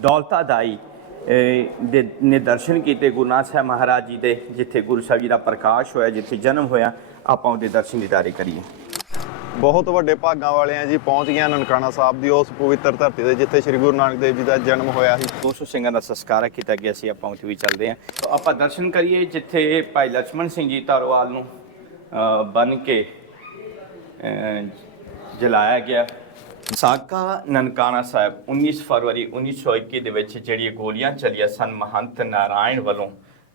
ਦੌਲਤਾ ਦਾਈ ਦੇ ਨੇ ਦਰਸ਼ਨ ਕੀਤੇ ਗੁਰੂ ਨਾਨਕ ਸਾਹਿਬ ਮਹਾਰਾਜ ਜੀ ਦੇ ਜਿੱਥੇ ਗੁਰੂ ਸਾਹਿਬ ਜੀ ਦਾ ਪ੍ਰਕਾਸ਼ ਹੋਇਆ ਜਿੱਥੇ ਜਨਮ ਹੋਇਆ ਆਪਾਂ ਉਹਦੇ ਦਰਸ਼ਨ ਦੀ ਤਾਰੀ ਕਰੀਏ। ਬਹੁਤ ਵੱਡੇ ਭਾਗਾਂ ਵਾਲੇ ਆ ਜੀ ਪਹੁੰਚ ਗਏ ਨਨਕਾਣਾ ਸਾਹਿਬ ਦੀ ਉਸ ਪਵਿੱਤਰ ਧਰਤੀ ਤੇ ਜਿੱਥੇ ਸ੍ਰੀ ਗੁਰੂ ਨਾਨਕ ਦੇਵ ਜੀ ਦਾ ਜਨਮ ਹੋਇਆ ਸੀ। 200 ਸਿੰਘਾਂ ਦਾ ਸੰਸਕਾਰ ਕੀਤਾ ਗਿਆ ਸੀ ਆਪਾਂ ਉੱਥੇ ਵੀ ਚੱਲਦੇ ਆ ਆਪਾਂ ਦਰਸ਼ਨ ਕਰੀਏ ਜਿੱਥੇ ਭਾਈ ਲక్ష్మణ ਸਿੰਘ ਜੀ ਧਾਰੋਵਾਲ ਨੂੰ ਬਨ ਕੇ ਜਲਾਇਆ ਗਿਆ। ਸਾਕਾ ਨਨਕਾਣਾ ਸਾਹਿਬ 19 ਫਰਵਰੀ 1921 ਦੇ ਵਿੱਚ ਜਿਹੜੀਆਂ ਗੋਲੀਆਂ ਚੱਲੀਆਂ ਸਨ, ਮਹੰਤ ਨਾਰਾਇਣ ਵੱਲੋਂ,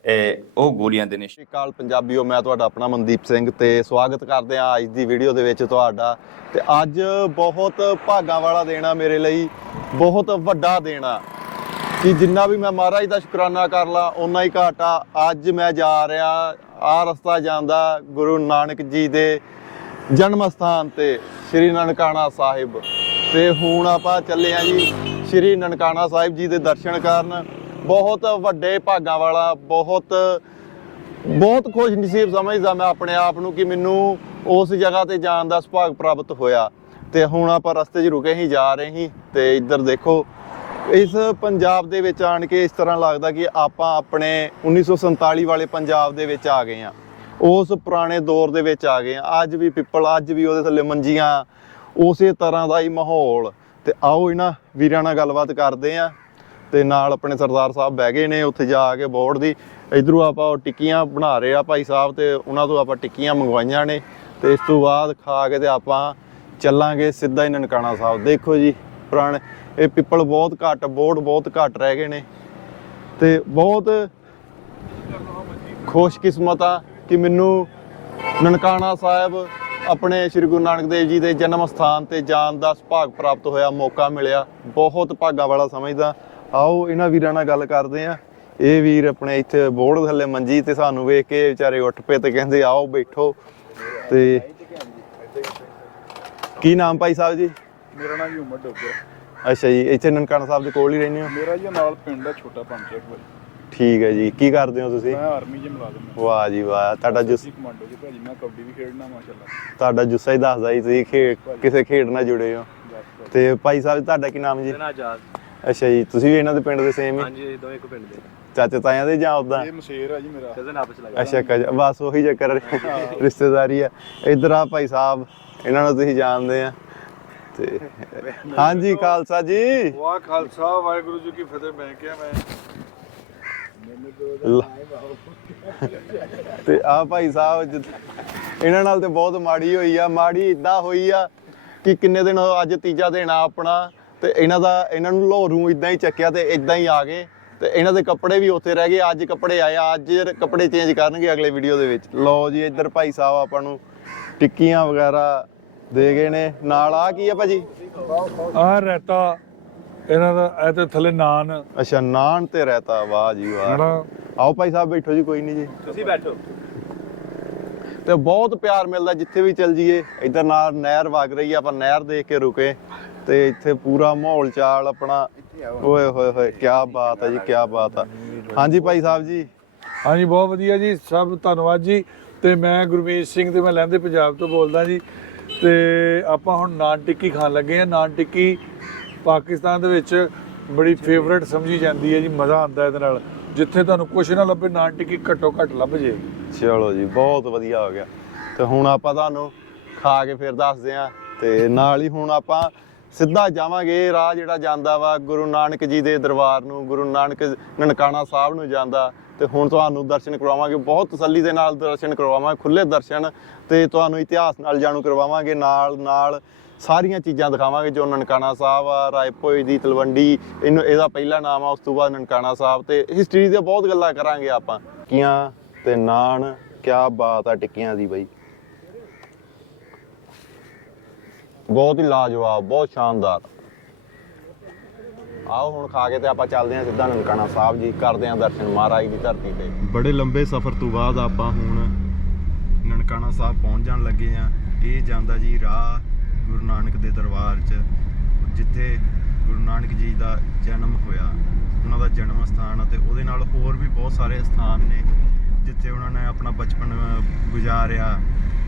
ਇਹ ਉਹ ਗੋਲੀਆਂ ਦੇ ਨਿਸ਼ਾਨ ਸਤਿ ਸ਼੍ਰੀ ਅਕਾਲ ਪੰਜਾਬੀਓ, ਮੈਂ ਤੁਹਾਡਾ ਆਪਣਾ ਮਨਦੀਪ ਸਿੰਘ ਤੇ ਸਵਾਗਤ ਕਰਦੇ ਆ ਅੱਜ ਦੀ ਵੀਡੀਓ ਦੇ ਵਿੱਚ ਤੁਹਾਡਾ। ਤੇ ਅੱਜ ਬਹੁਤ ਭਾਗਾਂ ਵਾਲਾ ਦਿਨ ਆ ਮੇਰੇ ਲਈ, ਬਹੁਤ ਵੱਡਾ ਦਿਨ ਆ। ਕਿ ਜਿੰਨਾ ਵੀ ਮੈਂ ਮਹਾਰਾਜ ਦਾ ਸ਼ੁਕਰਾਨਾ ਕਰ ਲਾਂ, ਓਨਾ ਹੀ ਘੱਟ ਆ। ਅੱਜ ਮੈਂ ਜਾ ਰਿਹਾ ਆ ਰਸਤਾ ਜਾਂਦਾ ਗੁਰੂ ਨਾਨਕ ਜੀ ਦੇ ਜਨਮ ਸਥਾਨ ਤੇ, ਸ੍ਰੀ ਨਨਕਾਣਾ ਸਾਹਿਬ। ਤੇ ਹੁਣ ਆਪਾਂ ਚੱਲੇ ਆ ਜੀ ਸ੍ਰੀ ਨਨਕਾਣਾ ਸਾਹਿਬ ਜੀ ਦੇ ਦਰਸ਼ਨ ਕਰਨ। ਬਹੁਤ ਵੱਡੇ ਭਾਗਾਂ ਵਾਲਾ, ਬਹੁਤ ਬਹੁਤ ਖੁਸ਼ ਨਸੀਬ ਸਮਝਦਾ ਮੈਂ ਆਪਣੇ ਆਪ ਨੂੰ ਕਿ ਮੈਨੂੰ ਉਸ ਜਗ੍ਹਾ ਤੇ ਜਾਣ ਦਾ ਸੁਭਾਗ ਪ੍ਰਾਪਤ ਹੋਇਆ। ਤੇ ਹੁਣ ਆਪਾਂ ਰਸਤੇ 'ਚ ਰੁਕੇ ਹੀ, ਜਾ ਰਹੇ ਹੀ ਤੇ ਇੱਧਰ ਦੇਖੋ, ਇਸ ਪੰਜਾਬ ਦੇ ਵਿੱਚ ਆਣ ਕੇ ਇਸ ਤਰ੍ਹਾਂ ਲੱਗਦਾ ਕਿ ਆਪਾਂ ਆਪਣੇ 1947 ਵਾਲੇ ਪੰਜਾਬ ਦੇ ਵਿੱਚ ਆ ਗਏ ਆ। ਉਸ ਪੁਰਾਣੇ ਦੌਰ ਦੇ ਵਿੱਚ ਆ ਗਏ ਆ। ਅੱਜ ਵੀ ਪਿੱਪਲ ਅੱਜ ਵੀ ਉਹਦੇ ਥੱਲੇ ਮੰਜੀਆਂ ਉਸੇ ਤਰ੍ਹਾਂ ਦਾ ਹੀ ਮਾਹੌਲ। ਤੇ ਆਓ ਇਹਨਾਂ ਵੀਰਾਂ ਨਾਲ ਗੱਲਬਾਤ ਕਰਦੇ ਆ। ਤੇ ਨਾਲ ਆਪਣੇ ਸਰਦਾਰ ਸਾਹਿਬ ਬਹਿ ਗਏ ਨੇ ਉੱਥੇ ਜਾ ਕੇ ਬੋਰਡ ਦੀ। ਇਧਰੋਂ ਆਪਾਂ ਉਹ ਟਿੱਕੀਆਂ ਬਣਾ ਰਹੇ ਆ ਭਾਈ ਸਾਹਿਬ ਤੇ ਉਹਨਾਂ ਤੋਂ ਆਪਾਂ ਟਿੱਕੀਆਂ ਮੰਗਵਾਈਆਂ ਨੇ। ਤੇ ਇਸ ਤੋਂ ਬਾਅਦ ਖਾ ਕੇ ਤੇ ਆਪਾਂ ਚੱਲਾਂਗੇ ਸਿੱਧਾ ਹੀ ਨਨਕਾਣਾ ਸਾਹਿਬ। ਦੇਖੋ ਜੀ, ਪੁਰਾਣੇ, ਇਹ ਪਿੱਪਲ ਬਹੁਤ ਘੱਟ, ਬੋਰਡ ਬਹੁਤ ਘੱਟ ਰਹਿ ਗਏ ਨੇ। ਤੇ ਬਹੁਤ ਖੁਸ਼ਕਿਸਮਤ ਆ ਕਿ ਮੈਨੂੰ ਨਨਕਾਣਾ ਸਾਹਿਬ ਆਪਣੇ ਸ੍ਰੀ ਗੁਰੂ ਨਾਨਕ ਦੇਵ ਜੀ ਦੇ ਜਨਮ ਸਥਾਨ ਤੇ ਜਾਣ ਦਾ ਸੁਭਾਗ ਪ੍ਰਾਪਤ ਹੋਇਆ ਮੌਕਾ ਮਿਲਿਆ। ਬਹੁਤ ਭਾਗਾ ਵਾਲਾ ਸਮਝਦਾ। ਆਓ ਇਹਨਾਂ ਵੀਰਾਂ ਨਾਲ ਗੱਲ ਕਰਦੇ ਆ ਇਹ ਵੀਰ ਆਪਣੇ ਇੱਥੇ ਬੋਰਡ ਥੱਲੇ ਮੰਜੀ ਤੇ ਸਾਨੂੰ ਵੇਖ ਕੇ ਵਿਚਾਰੇ ਉੱਠ ਪਏ ਤੇ ਕਹਿੰਦੇ ਆਓ ਬੈਠੋ। ਤੇ ਕੀ ਨਾਮ ਭਾਈ ਸਾਹਿਬ ਜੀ? ਮੇਰਾ ਨਾਮ ਜੀ ਉਮਰ ਡੋਗਰ। ਅੱਛਾ ਜੀ ਇੱਥੇ ਨਨਕਾਣਾ ਸਾਹਿਬ ਦੇ ਕੋਲ ਹੀ ਰਹਿੰਦੇ ਹੋ? ਮੇਰਾ ਜੀ ਨਾਲ ਪਿੰਡ ਹੈ ਛੋਟਾ ਪੰਚੇਤ ਭਾਈ ਠੀਕ ਹੈ ਜੀ। ਕੀ ਕਰਦੇ ਹੋ ਤੁਸੀਂ? ਮੈਂ ਆਰਮੀ 'ਚ ਮੁਲਾਜ਼ਮ ਹਾਂ ਵਾਹ ਜੀ ਵਾਹ। ਤੁਹਾਡਾ ਜੁਸ ਜੀ ਕਮਾਂਡੋ ਜੀ ਭਾਜੀ ਮੈਂ ਕਬੱਡੀ ਵੀ ਖੇਡਣਾ ਮਾਸ਼ਾਅੱਲਾ। ਤੁਹਾਡਾ ਜੁੱਸਾ ਹੀ ਦੱਸਦਾ ਜੀ ਤੁਸੀਂ ਖੇਡ ਕਿਸੇ ਖੇਡ ਨਾਲ ਜੁੜੇ ਹੋ। ਬਸ ਤੇ ਭਾਈ ਸਾਹਿਬ ਤੁਹਾਡਾ ਕੀ ਨਾਮ ਜੀ? ਆਜ਼ਾਦ। ਅੱਛਾ ਜੀ ਤੁਸੀਂ ਵੀ ਇਹਨਾਂ ਦੇ ਪਿੰਡ ਦੇ ਸੇਮ ਹੀ? ਹਾਂਜੀ ਦੋਵੇਂ ਇੱਕ ਪਿੰਡ ਦੇ। ਚਾਚੇ ਤਾਇਆਂ ਦੇ ਜਾਂ ਉਦਾਂ ਇਹ ਮਸ਼ੇਰ ਆ ਜੀ ਮੇਰਾ। ਕਜ਼ਨ ਆਪਸ ਲੱਗਾ ਅੱਛਾ ਕਜ ਬਸ ਉਹੀ ਚੱਕਰ ਰਿਸ਼ਤੇਦਾਰੀ ਆ। ਇਧਰ ਆ ਭਾਈ ਸਾਹਿਬ ਇਹਨਾਂ ਨੂੰ ਤੁਸੀਂ ਜਾਣਦੇ ਆ। ਤੇ ਹਾਂਜੀ ਖਾਲਸਾ ਜੀ। ਵਾਹ ਖਾਲਸਾ ਵਾਹਿਗੁਰੂ ਜੀ ਕੀ ਫਤਿਹ। ਮੈਂ ਕਿਹਾ ਮੈਂ ਤੇ ਆ ਭਾਈ ਸਾਹਿਬ ਇਹਨਾਂ ਨਾਲ ਤੇ ਬਹੁਤ ਮਾੜੀ ਹੋਈ ਆ, ਮਾੜੀ ਇਦਾਂ ਹੋਈ ਆ ਕਿ ਕਿੰਨੇ ਦਿਨ ਅੱਜ ਤੀਜਾ ਦਿਨ ਆ ਆਪਣਾ, ਤੇ ਇਹਨਾਂ ਦਾ, ਇਹਨਾਂ ਨੂੰ ਲੋਰੂ ਇਦਾਂ ਹੀ ਚੱਕਿਆ ਤੇ ਇਦਾਂ ਹੀ ਆ ਗਏ। ਤੇ ਇਹਨਾਂ ਦੇ ਕੱਪੜੇ ਵੀ ਉੱਥੇ ਰਹਿ ਗਏ, ਅੱਜ ਕੱਪੜੇ ਆਏ ਅੱਜ ਕੱਪੜੇ ਚੇਂਜ ਕਰਨਗੇ ਅਗਲੇ ਵੀਡੀਓ ਦੇ ਵਿੱਚ। ਲਓ ਜੀ, ਇੱਧਰ ਭਾਈ ਸਾਹਿਬ ਆਪਾਂ ਨੂੰ ਟਿੱਕੀਆਂ ਵਗੈਰਾ ਦੇ ਗਏ ਨੇ। ਨਾਲ ਆ ਕੀ ਆ ਭਾਜੀ? ਆ ਰਹਤਾ ਇਹਨਾਂ ਦਾ ਇਹ ਤੇ ਥੱਲੇ ਨਾਨ। ਅੱਛਾ ਨਾਨ ਤੇ ਰਹਤਾ ਵਾਹ ਜੀ ਵਾਹ। ਹਨਾ? ਆਓ ਭਾਈ ਸਾਹਿਬ ਬੈਠੋ ਜੀ ਕੋਈ ਨਹੀਂ ਜੀ। ਤੁਸੀਂ ਬੈਠੋ। ਤੇ ਬਹੁਤ ਪਿਆਰ ਮਿਲਦਾ ਜਿੱਥੇ ਵੀ ਚੱਲ ਜੀਏ ਇਧਰ ਨਾਲ ਨਹਿਰ ਵਗ ਰਹੀ ਆ ਆਪਾਂ ਨਹਿਰ ਦੇਖ ਕੇ ਰੁਕੇ। ਤੇ ਇੱਥੇ ਪੂਰਾ ਮਾਹੌਲ ਚਾਲ ਆਪਣਾ। ਓਏ ਹੋਏ ਹੋਏ ਕੀ ਬਾਤ ਹੈ ਜੀ ਕੀ ਬਾਤ ਆ। ਹਾਂਜੀ ਭਾਈ ਸਾਹਿਬ ਜੀ। ਹਾਂਜੀ ਬਹੁਤ ਵਧੀਆ ਜੀ ਸਭ ਧੰਨਵਾਦ ਜੀ। ਤੇ ਮੈਂ ਗੁਰਮੀਤ ਸਿੰਘ ਤੇ ਮੈਂ ਲਹਿੰਦੇ ਪੰਜਾਬ ਤੋਂ ਬੋਲਦਾ ਜੀ। ਤੇ ਆਪਾਂ ਹੁਣ ਨਾਨ ਟਿੱਕੀ ਖਾਣ ਲੱਗੇ ਆ। ਨਾਨ ਟਿੱਕੀ ਪਾਕਿਸਤਾਨ ਦੇ ਵਿੱਚ ਬੜੀ ਫੇਵਰੇਟ ਸਮਝੀ ਜਾਂਦੀ ਹੈ ਜੀ, ਮਜ਼ਾ ਆਉਂਦਾ ਇਹਦੇ ਨਾਲ। ਜਿੱਥੇ ਤੁਹਾਨੂੰ ਕੁਛ ਨਾ ਲੱਭੇ, ਨਾ ਟਿੱਕੀ, ਘੱਟੋ ਘੱਟ ਲੱਭ ਜੇ। ਚਲੋ ਜੀ, ਬਹੁਤ ਵਧੀਆ ਹੋ ਗਿਆ। ਤੇ ਹੁਣ ਆਪਾਂ ਤੁਹਾਨੂੰ ਖਾ ਕੇ ਫਿਰ ਦੱਸਦੇ ਆ ਤੇ ਨਾਲ ਹੀ ਹੁਣ ਆਪਾਂ ਸਿੱਧਾ ਜਾਵਾਂਗੇ ਰਾਹ ਜਿਹੜਾ ਜਾਂਦਾ ਵਾ, ਗੁਰੂ ਨਾਨਕ ਜੀ ਦੇ ਦਰਬਾਰ ਨੂੰ, ਗੁਰੂ ਨਾਨਕ ਨਨਕਾਣਾ ਸਾਹਿਬ ਨੂੰ ਜਾਂਦਾ। ਤੇ ਹੁਣ ਤੁਹਾਨੂੰ ਦਰਸ਼ਨ ਕਰਵਾਵਾਂਗੇ, ਬਹੁਤ ਤਸੱਲੀ ਦੇ ਨਾਲ ਦਰਸ਼ਨ ਕਰਵਾਵਾਂਗੇ ਖੁੱਲੇ ਦਰਸ਼ਨ। ਤੇ ਤੁਹਾਨੂੰ ਇਤਿਹਾਸ ਨਾਲ ਜਾਣੂ ਕਰਵਾਵਾਂਗੇ ਨਾਲ ਨਾਲ ਸਾਰੀਆਂ ਚੀਜ਼ਾਂ ਦਿਖਾਵਾਂਗੇ ਜੋ ਨਨਕਾਣਾ ਸਾਹਿਬ ਆ, ਰਾਏਪੁਰ ਦੀ ਤਲਵੰਡੀ, ਇਹਨੂੰ ਇਹਦਾ ਪਹਿਲਾ ਨਾਮ ਆ, ਉਸ ਤੋਂ ਬਾਅਦ ਨਨਕਾਣਾ ਸਾਹਿਬ ਤੇ ਹਿਸਟਰੀ ਦੇ ਬਹੁਤ ਗੱਲਾਂ ਕਰਾਂਗੇ ਆਪਾਂ। ਟਿੱਕੀਆਂ ਤੇ ਨਾਨ ਕਿਆ ਬਾਤ ਆ ਟਿੱਕੀਆਂ ਦੀ ਬਈ। ਬਹੁਤ ਹੀ ਲਾਜਵਾਬ, ਬਹੁਤ ਸ਼ਾਨਦਾਰ। ਆਓ ਹੁਣ ਖਾ ਕੇ ਤੇ ਆਪਾਂ ਚੱਲਦੇ ਹਾਂ ਸਿੱਧਾ ਨਨਕਾਣਾ ਸਾਹਿਬ ਜੀ, ਕਰਦੇ ਹਾਂ ਦਰਸ਼ਨ ਮਹਾਰਾਜ ਦੀ ਧਰਤੀ ਤੇ। ਬੜੇ ਲੰਬੇ ਸਫ਼ਰ ਤੋਂ ਬਾਅਦ ਆਪਾਂ ਹੁਣ ਨਨਕਾਣਾ ਸਾਹਿਬ ਪਹੁੰਚ ਜਾਣ ਲੱਗੇ ਆ ਇਹ ਜਾਂਦਾ ਜੀ ਰਾਹ ਗੁਰੂ ਨਾਨਕ ਦੇ ਦਰਬਾਰ 'ਚ, ਜਿੱਥੇ ਗੁਰੂ ਨਾਨਕ ਜੀ ਦਾ ਜਨਮ ਹੋਇਆ, ਉਹਨਾਂ ਦਾ ਜਨਮ ਸਥਾਨ ਅਤੇ ਉਹਦੇ ਨਾਲ ਹੋਰ ਵੀ ਬਹੁਤ ਸਾਰੇ ਸਥਾਨ ਨੇ, ਜਿੱਥੇ ਉਹਨਾਂ ਨੇ ਆਪਣਾ ਬਚਪਨ ਗੁਜ਼ਾਰਿਆ,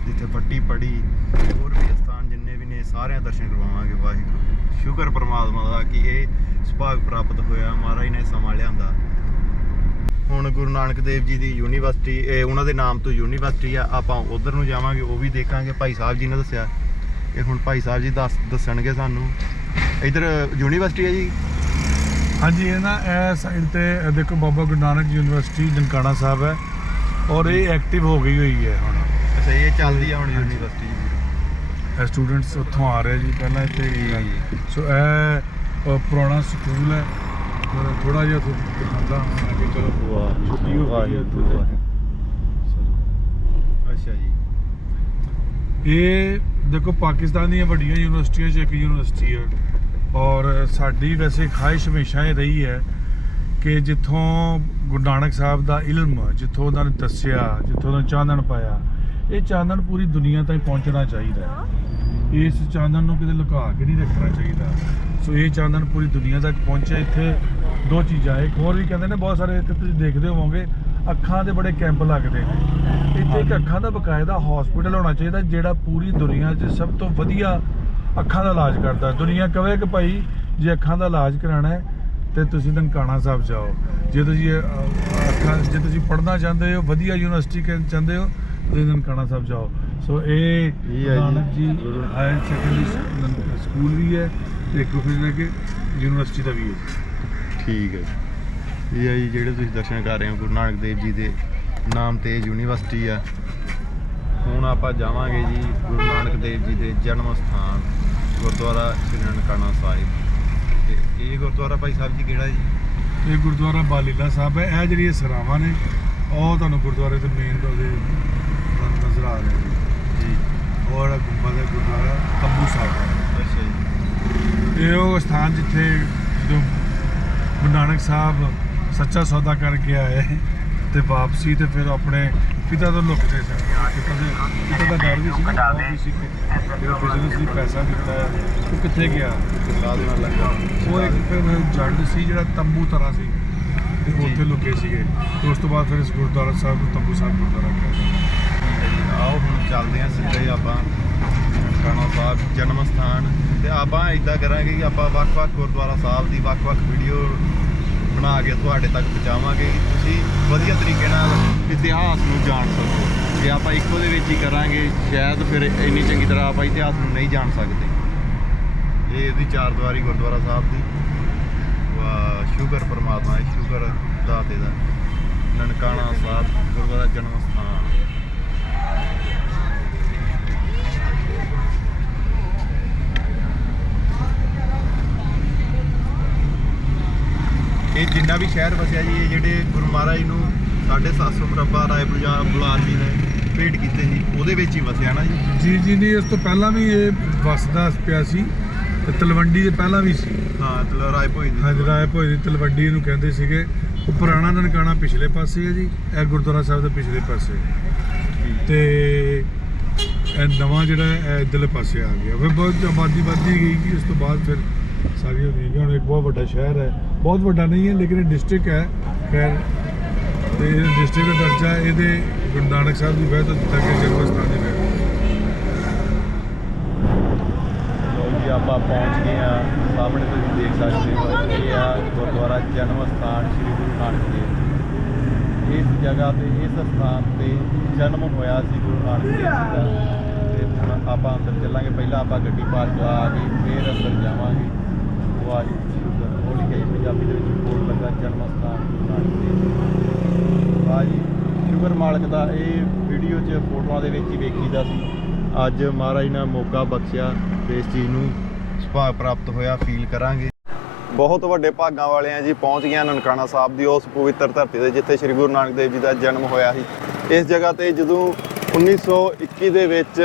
ਜਿੱਥੇ ਫੱਟੀ ਪੜੀ ਹੋਰ ਵੀ ਸਥਾਨ ਜਿੰਨੇ ਵੀ ਨੇ, ਸਾਰਿਆਂ ਦਰਸ਼ਨ ਕਰਵਾਵਾਂਗੇ ਵਾਹਿਗੁਰੂ। ਸ਼ੁਕਰ ਪ੍ਰਮਾਤਮਾ ਦਾ ਕਿ ਇਹ ਸੁਭਾਗ ਪ੍ਰਾਪਤ ਹੋਇਆ, ਮਹਾਰਾਜ ਨੇ ਸਮਾਂ ਲਿਆਂਦਾ। ਹੁਣ ਗੁਰੂ ਨਾਨਕ ਦੇਵ ਜੀ ਦੀ ਯੂਨੀਵਰਸਿਟੀ, ਇਹ ਉਹਨਾਂ ਦੇ ਨਾਮ ਤੋਂ ਯੂਨੀਵਰਸਿਟੀ ਆ, ਆਪਾਂ ਉਧਰ ਨੂੰ ਜਾਵਾਂਗੇ, ਉਹ ਵੀ ਦੇਖਾਂਗੇ, ਭਾਈ ਸਾਹਿਬ ਜੀ ਨੇ ਦੱਸਿਆ। ਇਹ ਹੁਣ ਭਾਈ ਸਾਹਿਬ ਜੀ ਦੱਸ ਦੱਸਣਗੇ ਸਾਨੂੰ। ਇਧਰ ਯੂਨੀਵਰਸਿਟੀ ਹੈ ਜੀ? ਹਾਂਜੀ ਇਹ ਨਾ ਇਹ ਸਾਈਡ ਤੇ ਦੇਖੋ ਬਾਬਾ ਗੁਰੂ ਨਾਨਕ ਯੂਨੀਵਰਸਿਟੀ ਨਨਕਾਣਾ ਸਾਹਿਬ ਹੈ। ਔਰ ਇਹ ਐਕਟਿਵ ਹੋ ਗਈ ਹੋਈ ਹੈ ਹੁਣ। ਅੱਛਾ ਇਹ ਚੱਲਦੀ ਆ ਹੁਣ ਯੂਨੀਵਰਸਿਟੀ ਜੀ। ਇਹ ਸਟੂਡੈਂਟਸ ਉੱਥੋਂ ਆ ਰਹੇ ਜੀ ਪਹਿਲਾਂ ਇੱਥੇ ਜੀ। ਸੋ ਇਹ ਪੁਰਾਣਾ ਸਕੂਲ ਹੈ। ਥੋੜਾ ਜਿਹਾ ਤੁਹਾਨੂੰ ਦਿਖਾਉਂਦਾ ਹਾਂ ਅੱਗੇ ਚਲੋ ਛੁੱਟੀ ਹੋ ਗਈ ਹੈ। ਅੱਛਾ ਜੀ। ਇਹ ਦੇਖੋ ਪਾਕਿਸਤਾਨ ਦੀਆਂ ਵੱਡੀਆਂ ਯੂਨੀਵਰਸਿਟੀਆਂ 'ਚ ਇੱਕ ਯੂਨੀਵਰਸਿਟੀ ਹੈ ਔਰ ਸਾਡੀ ਵੈਸੇ ਖਾਹਿਸ਼ ਹਮੇਸ਼ਾ ਇਹ ਰਹੀ ਹੈ ਕਿ ਜਿੱਥੋਂ ਗੁਰੂ ਨਾਨਕ ਸਾਹਿਬ ਦਾ ਇਲਮ, ਜਿੱਥੋਂ ਉਹਨਾਂ ਨੇ ਦੱਸਿਆ, ਜਿੱਥੋਂ ਉਹਨਾਂ ਨੇ ਚਾਨਣ ਪਾਇਆ, ਇਹ ਚਾਨਣ ਪੂਰੀ ਦੁਨੀਆ ਤੱਕ ਪਹੁੰਚਣਾ ਚਾਹੀਦਾ ਇਸ ਚਾਨਣ ਨੂੰ ਕਿਤੇ ਲੁਕਾ ਕੇ ਨਹੀਂ ਰੱਖਣਾ ਚਾਹੀਦਾ। ਸੋ ਇਹ ਚਾਨਣ ਪੂਰੀ ਦੁਨੀਆ ਤੱਕ ਪਹੁੰਚਿਆ। ਇੱਥੇ ਦੋ ਚੀਜ਼ਾਂ, ਇੱਕ ਹੋਰ ਵੀ ਕਹਿੰਦੇ ਨੇ, ਬਹੁਤ ਸਾਰੇ ਇੱਥੇ ਤੁਸੀਂ ਦੇਖਦੇ ਹੋਵੋਗੇ ਅੱਖਾਂ ਦੇ ਬੜੇ ਕੈਂਪ ਲੱਗਦੇ ਨੇ। ਇੱਥੇ ਇੱਕ ਅੱਖਾਂ ਦਾ ਬਕਾਇਦਾ ਹਸਪੀਟਲ ਹੋਣਾ ਚਾਹੀਦਾ ਜਿਹੜਾ ਪੂਰੀ ਦੁਨੀਆ 'ਚ ਸਭ ਤੋਂ ਵਧੀਆ ਅੱਖਾਂ ਦਾ ਇਲਾਜ ਕਰਦਾ। ਦੁਨੀਆ ਕਵੇ ਕਿ ਭਾਈ ਜੇ ਅੱਖਾਂ ਦਾ ਇਲਾਜ ਕਰਾਉਣਾ ਹੈ ਤੇ ਤੁਸੀਂ ਨਨਕਾਣਾ ਸਾਹਿਬ ਜਾਓ। ਜੇ ਤੁਸੀਂ ਅੱਖਾਂ ਜੇ ਤੁਸੀਂ ਪੜ੍ਹਨਾ ਚਾਹੁੰਦੇ ਹੋ ਵਧੀਆ ਯੂਨੀਵਰਸਿਟੀ ਚਾਹੁੰਦੇ ਹੋ ਤੁਸੀਂ ਨਨਕਾਣਾ ਸਾਹਿਬ ਜਾਓ। ਸੋ ਇਹ ਜੀ। Nanak ji higher secondary school ਵੀ ਹੈ ਤੇ ਇੱਕ ਫਿਰ ਕਿ ਯੂਨੀਵਰਸਿਟੀ ਦਾ ਵੀ ਹੈ। ਠੀਕ ਹੈ ਇਹ ਹੈ ਜੀ ਜਿਹੜੇ ਤੁਸੀਂ ਦਰਸ਼ਨ ਕਰ ਰਹੇ ਹੋ ਗੁਰੂ ਨਾਨਕ ਦੇਵ ਜੀ ਦੇ ਨਾਮ ਤੇ ਯੂਨੀਵਰਸਿਟੀ ਆ। ਹੁਣ ਆਪਾਂ ਜਾਵਾਂਗੇ ਜੀ ਗੁਰੂ ਨਾਨਕ ਦੇਵ ਜੀ ਦੇ ਜਨਮ ਸਥਾਨ ਗੁਰਦੁਆਰਾ ਸ੍ਰੀ ਨਨਕਾਣਾ ਸਾਹਿਬ। ਤੇ ਇਹ ਗੁਰਦੁਆਰਾ ਭਾਈ ਸਾਹਿਬ ਜੀ ਕਿਹੜਾ ਜੀ? ਇਹ ਗੁਰਦੁਆਰਾ ਬਾਲੀਲਾ ਸਾਹਿਬ ਹੈ। ਇਹ ਜਿਹੜੀਆਂ ਸਰਾਵਾਂ ਨੇ ਉਹ ਤੁਹਾਨੂੰ ਗੁਰਦੁਆਰੇ ਦੇ ਮੇਨ ਉਹਦੇ ਨਜ਼ਰ ਆ ਰਿਹਾ ਜੀ। ਔਰ ਗੁੰਬਦ ਹੈ ਗੁਰਦੁਆਰਾ ਤੰਬੂ ਸਾਹਿਬ। ਅੱਛਾ ਜੀ। ਇਹ ਉਹ ਸਥਾਨ ਜਿੱਥੇ ਜਦੋਂ ਗੁਰੂ ਨਾਨਕ ਸਾਹਿਬ ਸੱਚਾ ਸੌਦਾ ਕਰਕੇ ਆਏ ਤੇ ਵਾਪਸੀ ਤੇ ਫਿਰ ਆਪਣੇ ਪਿਤਾ ਤੋਂ ਲੁਕਦੇ ਸਨ ਪਿਤਾ ਦੇ ਪਿਤਾ ਦਾ ਡਰ ਵੀ ਸੀ ਨਾ, ਉਹ ਵੀ ਸੀ ਕਿ ਜਿਹੜਾ ਬਿਜ਼ਨਸ ਲਈ ਪੈਸਾ ਦਿੱਤਾ ਉਹ ਕਿੱਥੇ ਗਿਆ? ਸਾਧ ਨਾਲ ਲੱਗਾ ਉਹ ਇੱਕ ਫਿਰ ਜੰਡ ਸੀ ਜਿਹੜਾ ਤੰਬੂ ਤਰ੍ਹਾਂ ਸੀ ਤੇ। ਉੱਥੇ ਲੁਕੇ ਸੀਗੇ। ਤੇ ਉਸ ਤੋਂ ਬਾਅਦ ਫਿਰ ਇਸ ਗੁਰਦੁਆਰਾ ਸਾਹਿਬ ਨੂੰ ਤੰਬੂ ਸਾਹਿਬ ਗੁਰਦੁਆਰਾ ਕਿਹਾ ਜਾਂਦਾ ਆਓ ਹੁਣ ਚੱਲਦੇ ਹਾਂ ਸਿੱਧੇ ਆਪਾਂ। ਨਨਕਾਣਾ ਸਾਹਿਬ ਜਨਮ ਸਥਾਨ ਤੇ ਆਪਾਂ ਇਦਾਂ ਕਰਾਂਗੇ ਕਿ ਆਪਾਂ ਵੱਖ-ਵੱਖ ਗੁਰਦੁਆਰਾ ਸਾਹਿਬ ਦੀ ਵੱਖ-ਵੱਖ ਵੀਡੀਓ ਬਣਾ ਕੇ ਤੁਹਾਡੇ ਤੱਕ ਪਹੁੰਚਾਵਾਂਗੇ। ਕਿ ਤੁਸੀਂ ਵਧੀਆ ਤਰੀਕੇ ਨਾਲ ਇਤਿਹਾਸ ਨੂੰ ਜਾਣ ਸਕੋ। ਜੇ ਆਪਾਂ ਇੱਕੋ ਦੇ ਵਿੱਚ ਹੀ ਕਰਾਂਗੇ, ਸ਼ਾਇਦ ਫਿਰ ਇੰਨੀ ਚੰਗੀ ਤਰ੍ਹਾਂ ਆਪਾਂ ਇਤਿਹਾਸ ਨੂੰ ਨਹੀਂ ਜਾਣ ਸਕਦੇ। ਇਹ ਇਹਦੀ ਚਾਰ ਦੀਵਾਰੀ ਗੁਰਦੁਆਰਾ ਸਾਹਿਬ ਦੀ। ਵਾਹ ਸ਼ੁਕਰ ਪਰਮਾਤਮਾ ਹੈ ਸ਼ੁਕਰ ਦਾਤੇ ਦਾ। ਨਨਕਾਣਾ ਸਾਹਿਬ, ਗੁਰਦੁਆਰਾ ਜਨਮ ਸਥਾਨ। ਇਹ ਜਿੰਨਾ ਵੀ ਸ਼ਹਿਰ ਵਸਿਆ ਜੀ ਇਹ ਜਿਹੜੇ ਗੁਰੂ ਮਹਾਰਾਜ ਨੂੰ 750 ਮਰਬਾ ਰਾਏ ਪੰਜਾਬ ਬੁਲਾਰ ਜੀ ਨੇ ਭੇਟ ਕੀਤੇ ਸੀ ਉਹਦੇ ਵਿੱਚ ਹੀ ਵਸਿਆ ਨਾ ਜੀ? ਜੀ ਜੀ ਨਹੀਂ ਇਸ ਤੋਂ ਪਹਿਲਾਂ ਵੀ ਇਹ ਵਸਦਾ ਪਿਆ ਸੀ ਤੇ ਤਲਵੰਡੀ ਦੇ ਪਹਿਲਾਂ ਵੀ ਸੀ। ਹਾਂ ਤਲ ਰਾਏ ਭੋਈ ਦੀ। ਹਾਂਜੀ ਰਾਏ ਭੋਏ ਦੀ ਤਲਵੰਡੀ ਨੂੰ ਕਹਿੰਦੇ ਸੀਗੇ। ਉਹ ਪੁਰਾਣਾ ਨਨਕਾਣਾ ਪਿਛਲੇ ਪਾਸੇ ਹੈ ਜੀ ਇਹ ਗੁਰਦੁਆਰਾ ਸਾਹਿਬ ਦੇ ਪਿਛਲੇ ਪਾਸੇ। ਤੇ ਇਹ ਨਵਾਂ ਜਿਹੜਾ ਹੈ, ਇਹ ਇੱਧਰਲੇ ਪਾਸੇ ਆ ਗਿਆ। ਫਿਰ ਬਹੁਤ ਆਬਾਦੀ ਵੱਧਦੀ ਗਈ ਕਿ ਉਸ ਤੋਂ ਬਾਅਦ ਫਿਰ ਸਾਰੀਆਂ ਹੋ ਗਈਆਂ ਹੁਣ ਇੱਕ ਬਹੁਤ ਵੱਡਾ ਸ਼ਹਿਰ ਹੈ। ਬਹੁਤ ਵੱਡਾ ਨਹੀਂ ਹੈ, ਲੇਕਿਨ ਇਹ ਡਿਸਟ੍ਰਿਕਟ ਹੈ। ਖੈਰ, ਤੇ ਇਹ ਡਿਸਟ੍ਰਿਕਟ ਦਾ ਦਰਜਾ ਇਹਦੇ ਗੁਰੂ ਨਾਨਕ ਸਾਹਿਬ ਦੀ ਵਜ੍ਹਾ ਤੋਂ ਦਿੱਤਾ ਗਿਆ, ਜਨਮ ਸਥਾਨ ਦੀ ਵਜ੍ਹਾ ਜੀ, ਆਪਾਂ ਪਹੁੰਚ ਗਏ ਆ ਸਾਹਮਣੇ ਤੁਸੀਂ ਦੇਖ ਸਕਦੇ ਹੋ, ਇਹ ਆ ਗੁਰਦੁਆਰਾ ਜਨਮ ਸਥਾਨ ਸ੍ਰੀ ਗੁਰੂ ਨਾਨਕ ਦੇਵ ਜੀ। ਇਸ ਜਗ੍ਹਾ ਤੇ, ਇਸ ਸਥਾਨ ਤੇ ਜਨਮ ਹੋਇਆ ਸੀ ਗੁਰੂ ਨਾਨਕ ਦੇਵ ਜੀ ਦਾ। ਤੇ ਹੁਣ ਆਪਾਂ ਅੰਦਰ ਚੱਲਾਂਗੇ। ਪਹਿਲਾਂ ਆਪਾਂ ਗੱਡੀ ਪਾਰਕ ਲਾ ਕੇ ਫੇਰ ਅੰਦਰ ਜਾਵਾਂਗੇ। ਵਾਹਿਗੁਰੂ ਸ਼ੁਕਰ ਹੋਲੀ ਗਈ ਪੰਜਾਬੀ ਦੇ ਵਿੱਚ ਬੋਰਡ ਲੱਗਾ ਜਨਮ ਸਥਾਨ ਗੁਰੂ ਨਾਨਕ ਦੇਵ ਜੀ ਵਾਹ ਜੀ ਸ਼ੁਕਰ ਮਾਲਕ ਦਾ ਇਹ ਵੀਡੀਓ 'ਚ ਫੋਟੋਆਂ ਦੇ ਵਿੱਚ ਹੀ ਵੇਖੀਦਾ ਸੀ। ਅੱਜ ਮਹਾਰਾਜ ਨੇ ਮੌਕਾ ਬਖਸ਼ਿਆ ਤੇ ਇਸ ਚੀਜ਼ ਨੂੰ ਸੁਭਾਗ ਪ੍ਰਾਪਤ ਹੋਇਆ ਫੀਲ ਕਰਾਂਗੇ। ਬਹੁਤ ਵੱਡੇ ਭਾਗਾਂ ਵਾਲੇ ਆ ਜੀ ਪਹੁੰਚ ਗਏ ਨਨਕਾਣਾ ਸਾਹਿਬ ਦੀ ਉਸ ਪਵਿੱਤਰ ਧਰਤੀ ਤੇ ਜਿੱਥੇ ਸ੍ਰੀ ਗੁਰੂ ਨਾਨਕ ਦੇਵ ਜੀ ਦਾ ਜਨਮ ਹੋਇਆ ਸੀ। ਇਸ ਜਗ੍ਹਾ ਤੇ ਜਦੋਂ 1921 ਦੇ ਵਿੱਚ